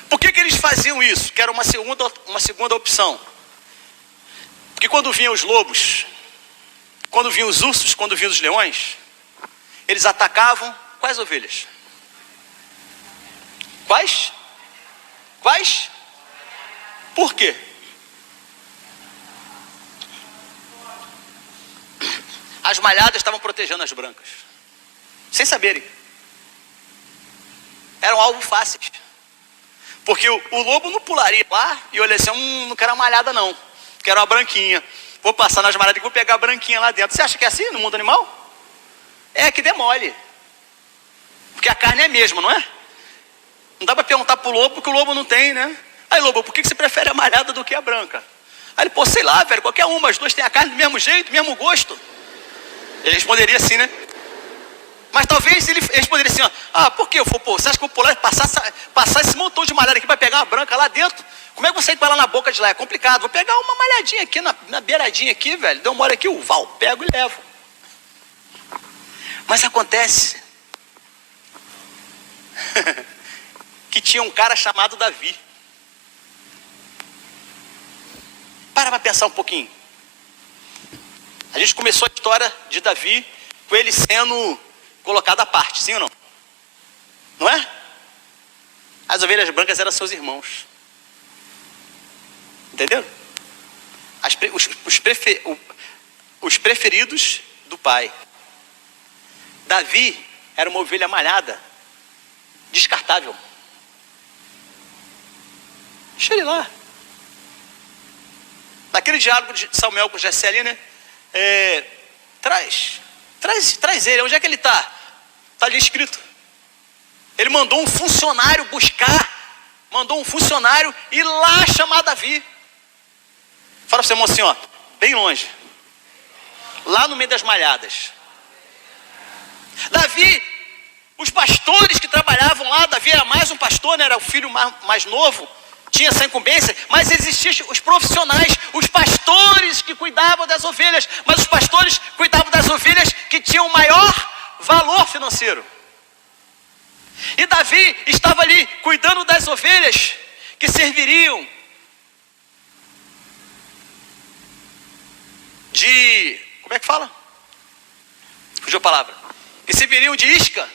Por que eles faziam isso? Que era uma segunda opção. Porque quando vinham os lobos, quando vinham os ursos, quando vinham os leões, eles atacavam quais ovelhas? Quais? Quais? Por quê? As malhadas estavam protegendo as brancas, sem saberem. Eram alvo fáceis. Porque o lobo não pularia lá e olha assim, não quero uma malhada não, quero uma branquinha. Vou passar nas malhadas e vou pegar a branquinha lá dentro. Você acha que é assim no mundo animal? É que demole. Porque a carne é a mesma, não é? Não dá para perguntar pro lobo, porque o lobo não tem, né? Aí lobo, por que você prefere a malhada do que a branca? Aí ele, sei lá, velho, qualquer uma, as duas têm a carne do mesmo jeito, mesmo gosto. Ele responderia assim, né? Mas talvez ele responderia assim, por que eu vou, você acha que eu vou pular e passar esse montão de malhada aqui para pegar uma branca lá dentro? Como é que você vai lá na boca de lá? É complicado, vou pegar uma malhadinha aqui na beiradinha aqui, velho, deu uma hora aqui, pego e levo. Mas acontece que tinha um cara chamado Davi. Para pensar um pouquinho. A gente começou a história de Davi com ele sendo colocado à parte, sim ou não? Não é? As ovelhas brancas eram seus irmãos. Entenderam? Os preferidos do pai. Davi era uma ovelha malhada, descartável. Deixa ele lá. Naquele diálogo de Samuel com Jessé ali, né? Traz ele. Onde é que ele está? Está ali escrito. Ele mandou um funcionário buscar. Mandou um funcionário ir lá chamar Davi. Fala para o seu irmão assim, bem longe. lá no meio das malhadas. Davi, os pastores que trabalhavam lá, Davi era mais um pastor, né? Era o filho mais novo, tinha essa incumbência, mas existiam os profissionais, os pastores que cuidavam das ovelhas, mas os pastores cuidavam das ovelhas que tinham maior valor financeiro. E Davi estava ali cuidando das ovelhas que serviriam de, como é que fala? Fugiu a palavra. Que serviriam de isca.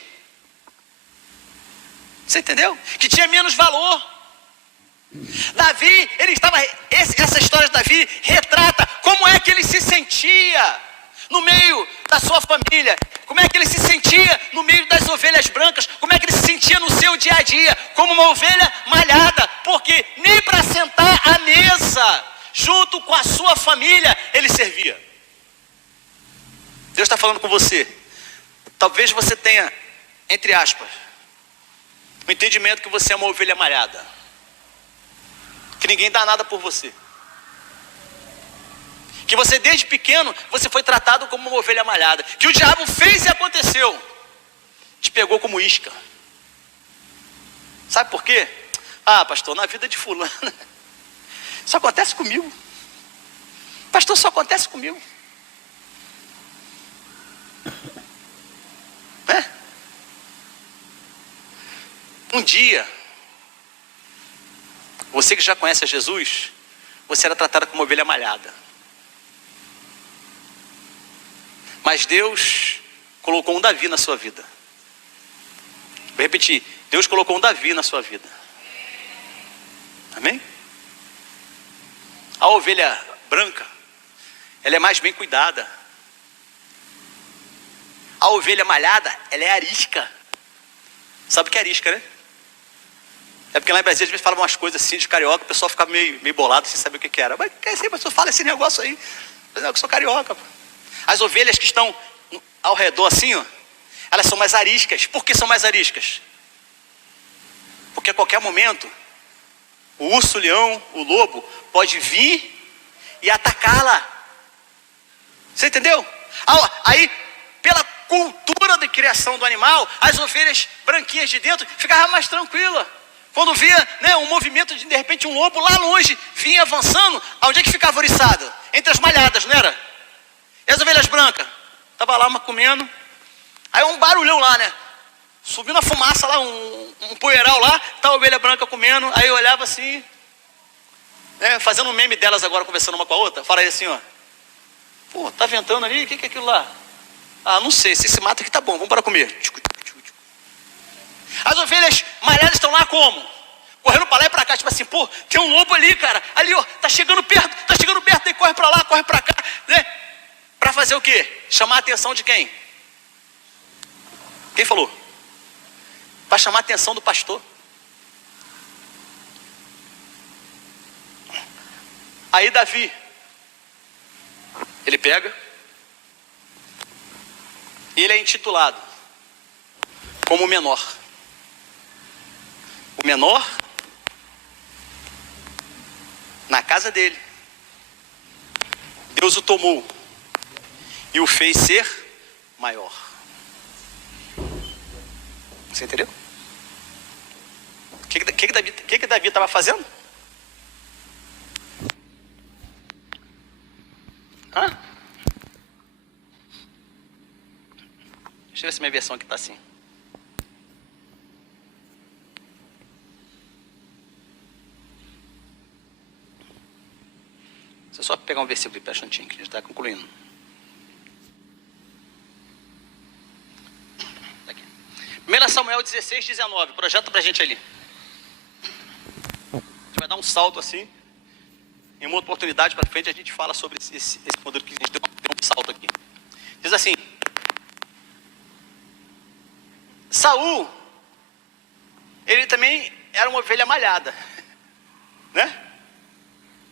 Você entendeu? Que tinha menos valor. Davi, ele estava, essa história de Davi retrata como é que ele se sentia no meio da sua família, como é que ele se sentia no meio das ovelhas brancas, como é que ele se sentia no seu dia a dia, como uma ovelha malhada, porque nem para sentar à mesa, junto com a sua família, ele servia. Deus está falando com você. Talvez você tenha, entre aspas, o entendimento que você é uma ovelha malhada, que ninguém dá nada por você, que você desde pequeno, você foi tratado como uma ovelha malhada, que o diabo fez e aconteceu, te pegou como isca. Sabe por quê? Ah, pastor, na vida de fulano, isso acontece comigo. Pastor, só acontece comigo. Um dia, você que já conhece a Jesus, você era tratado como uma ovelha malhada. Mas Deus colocou um Davi na sua vida. Vou repetir, Deus colocou um Davi na sua vida. Amém? A ovelha branca, ela é mais bem cuidada. A ovelha malhada, ela é arisca. Sabe o que é arisca, né? É porque lá em Brasília a gente falava umas coisas assim de carioca, o pessoal ficava meio bolado sem saber o que era. Mas quer dizer, pastor, fala esse negócio aí. Eu sou carioca. As ovelhas que estão ao redor assim, ó, elas são mais ariscas. Por que são mais ariscas? Porque a qualquer momento, o urso, o leão, o lobo pode vir e atacá-la. Você entendeu? Aí, pela cultura de criação do animal, as ovelhas branquinhas de dentro ficavam mais tranquilas. Quando via, né, um movimento de repente um lobo lá longe, vinha avançando, aonde é que ficava oriçado? Entre as malhadas, não era? E as ovelhas brancas? Estava lá comendo. Aí um barulhão lá, né? Subindo a fumaça lá, um poeiral lá, tá a ovelha branca comendo. Aí eu olhava assim, né, fazendo um meme delas agora, conversando uma com a outra. Fala aí assim, ó. Pô, tá ventando ali, o que é aquilo lá? Ah, não sei, se mata aqui tá bom, vamos para comer. As ovelhas malhadas estão lá como? Correndo para lá e para cá, tipo assim, pô, tem um lobo ali, cara. Ali, ó, tá chegando perto, aí corre para lá, corre para cá, né? Para fazer o quê? Chamar a atenção de quem? Quem falou? Para chamar a atenção do pastor. Aí Davi, ele pega e ele é intitulado como o menor. O menor na casa dele. Deus o tomou e o fez ser maior. Você entendeu? O que Davi estava fazendo? Hã? Deixa eu ver se minha versão aqui está assim. Deixa eu só pegar um versículo de Peixantinho, que a gente está concluindo. Tá aqui. 1 Samuel 16, 19. Projeta pra gente ali. A gente vai dar um salto assim. Em uma oportunidade para frente a gente fala sobre esse modelo que a gente deu um salto aqui. Diz assim: Saul, ele também era uma ovelha malhada, né?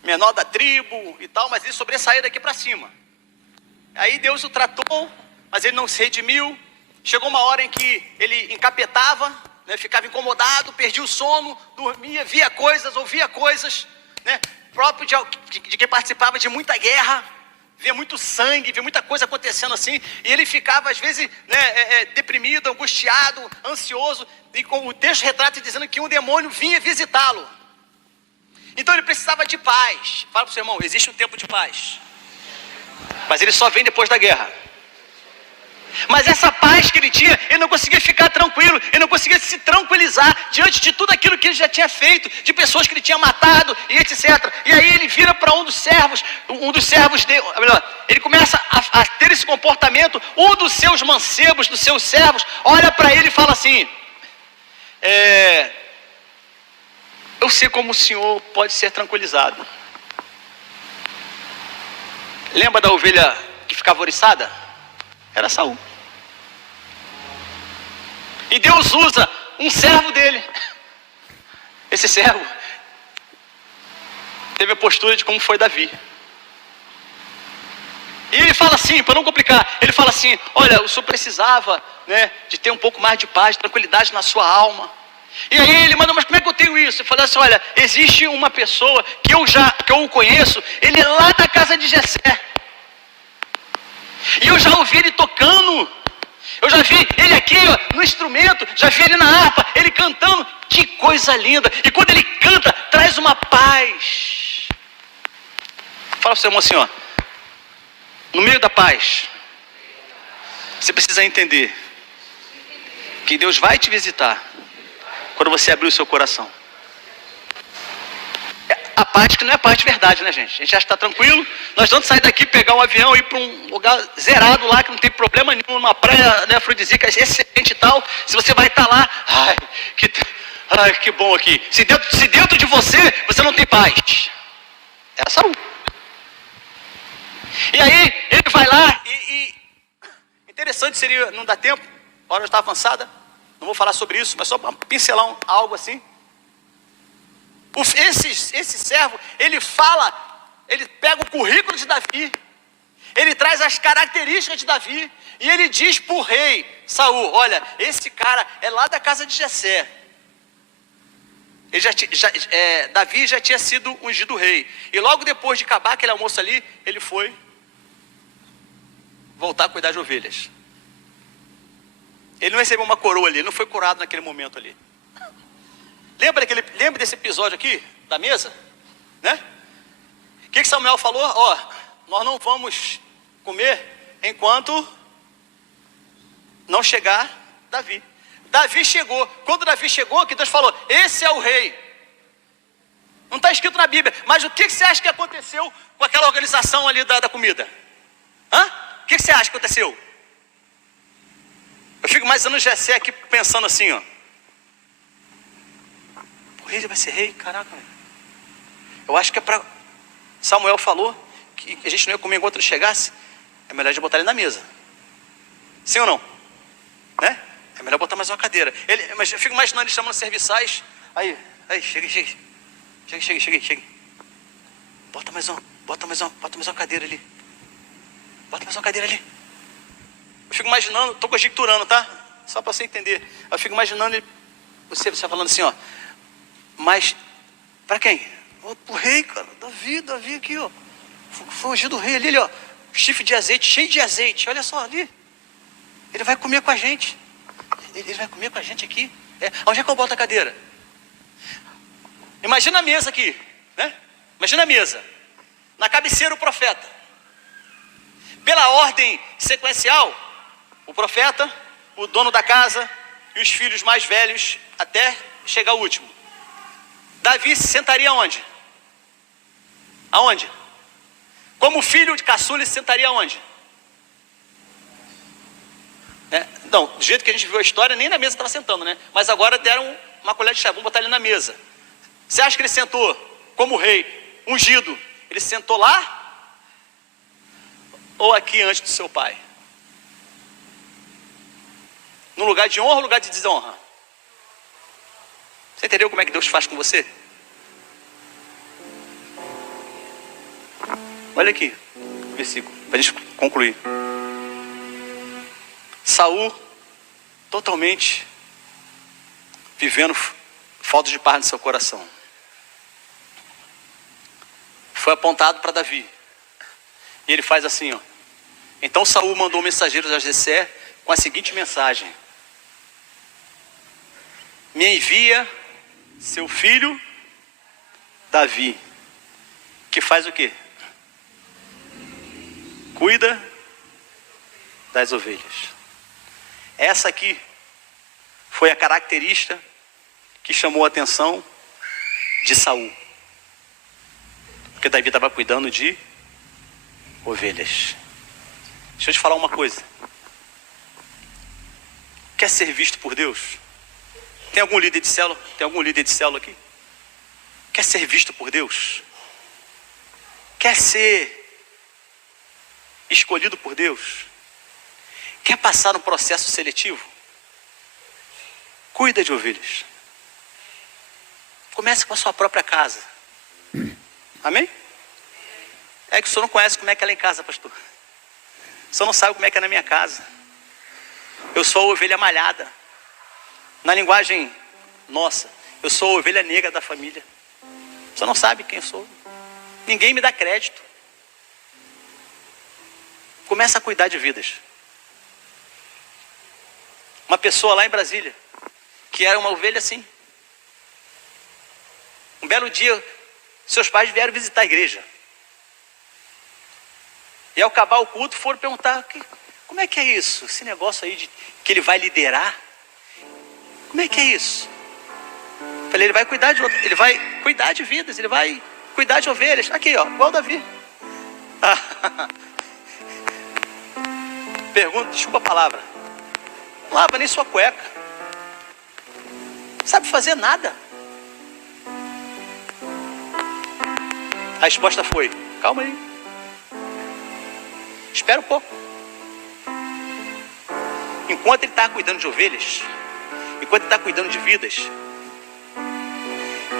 Menor da tribo e tal, mas ele sobressaiu daqui para cima. Aí Deus o tratou, mas ele não se redimiu. Chegou uma hora em que ele encapetava, né, ficava incomodado, perdia o sono, dormia, via coisas, ouvia coisas, né, próprio de quem participava de muita guerra. via muito sangue, via muita coisa acontecendo assim, e ele ficava às vezes, né, deprimido, angustiado, ansioso, e com o texto retrata dizendo que um demônio vinha visitá-lo. Então ele precisava de paz. Fala para o seu irmão, existe um tempo de paz, mas ele só vem depois da guerra. Mas essa paz que ele tinha, ele não conseguia ficar tranquilo, ele não conseguia se tranquilizar diante de tudo aquilo que ele já tinha feito, de pessoas que ele tinha matado e etc. E aí ele vira para um dos servos dele, melhor, ele começa a ter esse comportamento. Um dos seus mancebos, dos seus servos, olha para ele e fala assim: eu sei como o senhor pode ser tranquilizado. Lembra da ovelha que ficava oriçada? Era Saul. E Deus usa um servo dele. Esse servo teve a postura de como foi Davi. E ele fala assim, para não complicar, ele fala assim: olha, o senhor precisava, né, de ter um pouco mais de paz, de tranquilidade na sua alma. E aí ele manda: mas como é que eu tenho isso? Eu falei assim: olha, existe uma pessoa que eu o conheço, ele é lá da casa de Jessé. E eu já ouvi ele tocando, eu já vi ele aqui, ó, no instrumento, já vi ele na harpa, ele cantando, que coisa linda. E quando ele canta, traz uma paz. Fala para o seu irmão assim, ó, no meio da paz, você precisa entender que Deus vai te visitar quando você abrir o seu coração. A paz que não é paz de verdade, né, gente? A gente já está tranquilo, nós vamos sair daqui, pegar um avião, ir para um lugar zerado lá, que não tem problema nenhum, numa praia, né, afrodisíaca excelente e tal. Se você vai estar lá, ai, que bom aqui. Se dentro de você não tem paz. É Saul. E aí, ele vai lá e interessante seria, não dá tempo, a hora já está avançada, não vou falar sobre isso, mas só para pincelar algo assim. Esse servo, ele pega o currículo de Davi, ele traz as características de Davi, e ele diz para o rei Saul: olha, esse cara é lá da casa de Jessé. Davi já tinha sido ungido rei, e logo depois de acabar aquele almoço ali, ele foi voltar a cuidar de ovelhas. Ele não recebeu uma coroa ali, ele não foi curado naquele momento ali. Lembra desse episódio aqui, da mesa? Né? O que Samuel falou? Ó, nós não vamos comer enquanto não chegar Davi. Davi chegou. Quando Davi chegou, que Deus falou: esse é o rei. Não está escrito na Bíblia, mas o que você acha que aconteceu com aquela organização ali da comida? O que você acha que aconteceu? Eu fico imaginando o Jessé aqui pensando assim, ó: ele vai ser rei? Caraca, eu acho que é para... Samuel falou que a gente não ia comer enquanto ele chegasse. É melhor de botar ele na mesa. Sim ou não? Né? É melhor botar mais uma cadeira. Mas eu fico imaginando ele chamando serviçais. Aí, chega. Bota mais uma cadeira ali. Bota mais uma cadeira ali. Eu fico imaginando, estou conjecturando, tá? Só para você entender. Eu fico imaginando ele, você falando assim, ó: mas, para quem? Para o rei, cara, Davi aqui, ó. Foi ungido do rei ali, ó. Chifre de azeite, cheio de azeite, olha só ali. Ele vai comer com a gente. Ele vai comer com a gente aqui. Onde é que eu boto a cadeira? Imagina a mesa aqui, né? Imagina a mesa. Na cabeceira o profeta. Pela ordem sequencial, o profeta, o dono da casa e os filhos mais velhos, até chegar o último. Davi se sentaria onde? Aonde? Como filho de caçula, se sentaria aonde? Não, do jeito que a gente viu a história, nem na mesa estava sentando, né? Mas agora deram uma colher de chá, vamos botar ele na mesa. Você acha que ele sentou como rei, ungido? Ele sentou lá? Ou aqui antes do seu pai? No lugar de honra ou lugar de desonra? Você entendeu como é que Deus faz com você? Olha aqui o versículo, para a gente concluir. Saul, totalmente vivendo falta de paz no seu coração, foi apontado para Davi. E ele faz assim, ó. Então Saul mandou mensageiros a Jessé com a seguinte mensagem: me envia seu filho Davi, que faz o quê? Cuida das ovelhas. Essa aqui foi a característica que chamou a atenção de Saul. Porque Davi estava cuidando de ovelhas. Deixa eu te falar uma coisa. Quer ser visto por Deus? Tem algum líder de célula? Tem algum líder de célula aqui? Quer ser visto por Deus? Quer ser escolhido por Deus? Quer passar no processo seletivo? Cuida de ovelhas. Comece com a sua própria casa. Amém? É que o senhor não conhece como é que é lá em casa, pastor. O senhor não sabe como é que é na minha casa. Eu sou a ovelha malhada. Na linguagem nossa, eu sou a ovelha negra da família. O senhor não sabe quem eu sou. Ninguém me dá crédito. Começa a cuidar de vidas. Uma pessoa lá em Brasília, que era uma ovelha assim. Um belo dia, seus pais vieram visitar a igreja. E ao acabar o culto, foram perguntar: como é que é isso? Esse negócio aí que ele vai liderar? Como é que é isso? Eu falei: ele vai cuidar de outro, ele vai cuidar de vidas, ele vai cuidar de ovelhas. Aqui, ó, igual o Davi. Pergunta, desculpa a palavra. Não lava nem sua cueca. Não sabe fazer nada. A resposta foi: calma aí. Espera um pouco. Enquanto ele está cuidando de ovelhas, enquanto ele está cuidando de vidas,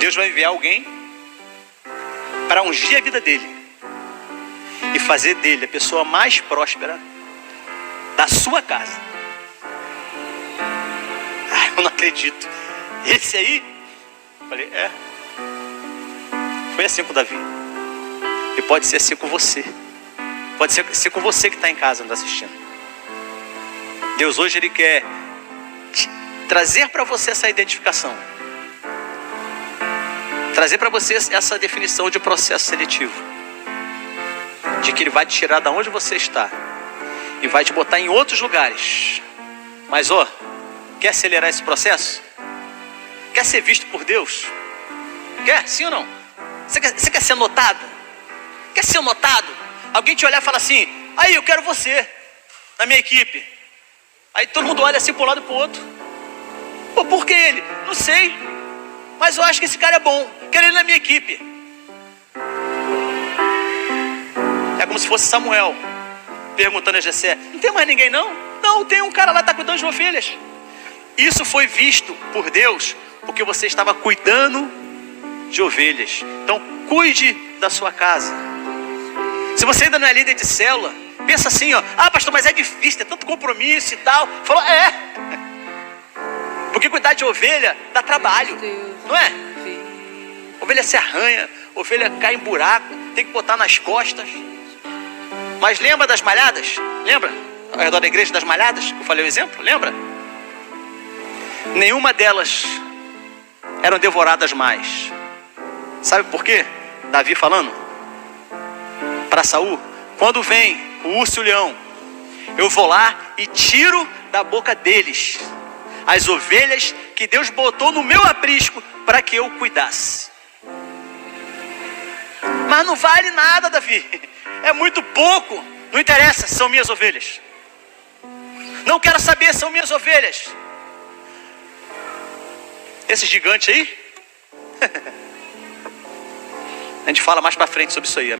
Deus vai enviar alguém para ungir a vida dele e fazer dele a pessoa mais próspera da sua casa. Eu não acredito. Esse aí? Falei: é. Foi assim com Davi. E pode ser assim com você. Pode ser com você que está em casa nos assistindo. Deus hoje Ele quer trazer para você essa identificação. Trazer para você essa definição de processo seletivo. De que Ele vai te tirar da onde você está e vai te botar em outros lugares. Mas quer acelerar esse processo? Quer ser visto por Deus? Quer? Sim ou não? Você quer ser notado? Quer ser notado? Alguém te olhar e falar assim: aí, eu quero você na minha equipe. Aí todo mundo olha assim para um lado e para o outro. Pô, por que ele? Não sei. Mas eu acho que esse cara é bom. Quero ele na minha equipe. É como se fosse Samuel perguntando a Jessé: não tem mais ninguém não? Não, tem um cara lá que está cuidando de ovelhas. Isso foi visto por Deus porque você estava cuidando de ovelhas. Então cuide da sua casa. Se você ainda não é líder de célula, pensa assim, pastor, mas é difícil, tem tanto compromisso e tal. Falou: porque cuidar de ovelha dá trabalho, não é? Ovelha se arranha, ovelha cai em buraco, tem que botar nas costas. Mas lembra das malhadas? Lembra? Ao redor da igreja das malhadas, eu falei o exemplo, lembra? Nenhuma delas eram devoradas mais. Sabe por quê? Davi falando para Saul: quando vem o urso e o leão, eu vou lá e tiro da boca deles as ovelhas que Deus botou no meu aprisco para que eu cuidasse. Mas não vale nada, Davi. É muito pouco. Não interessa, são minhas ovelhas. Não quero saber, são minhas ovelhas. Esse gigante aí, a gente fala mais para frente sobre isso aí.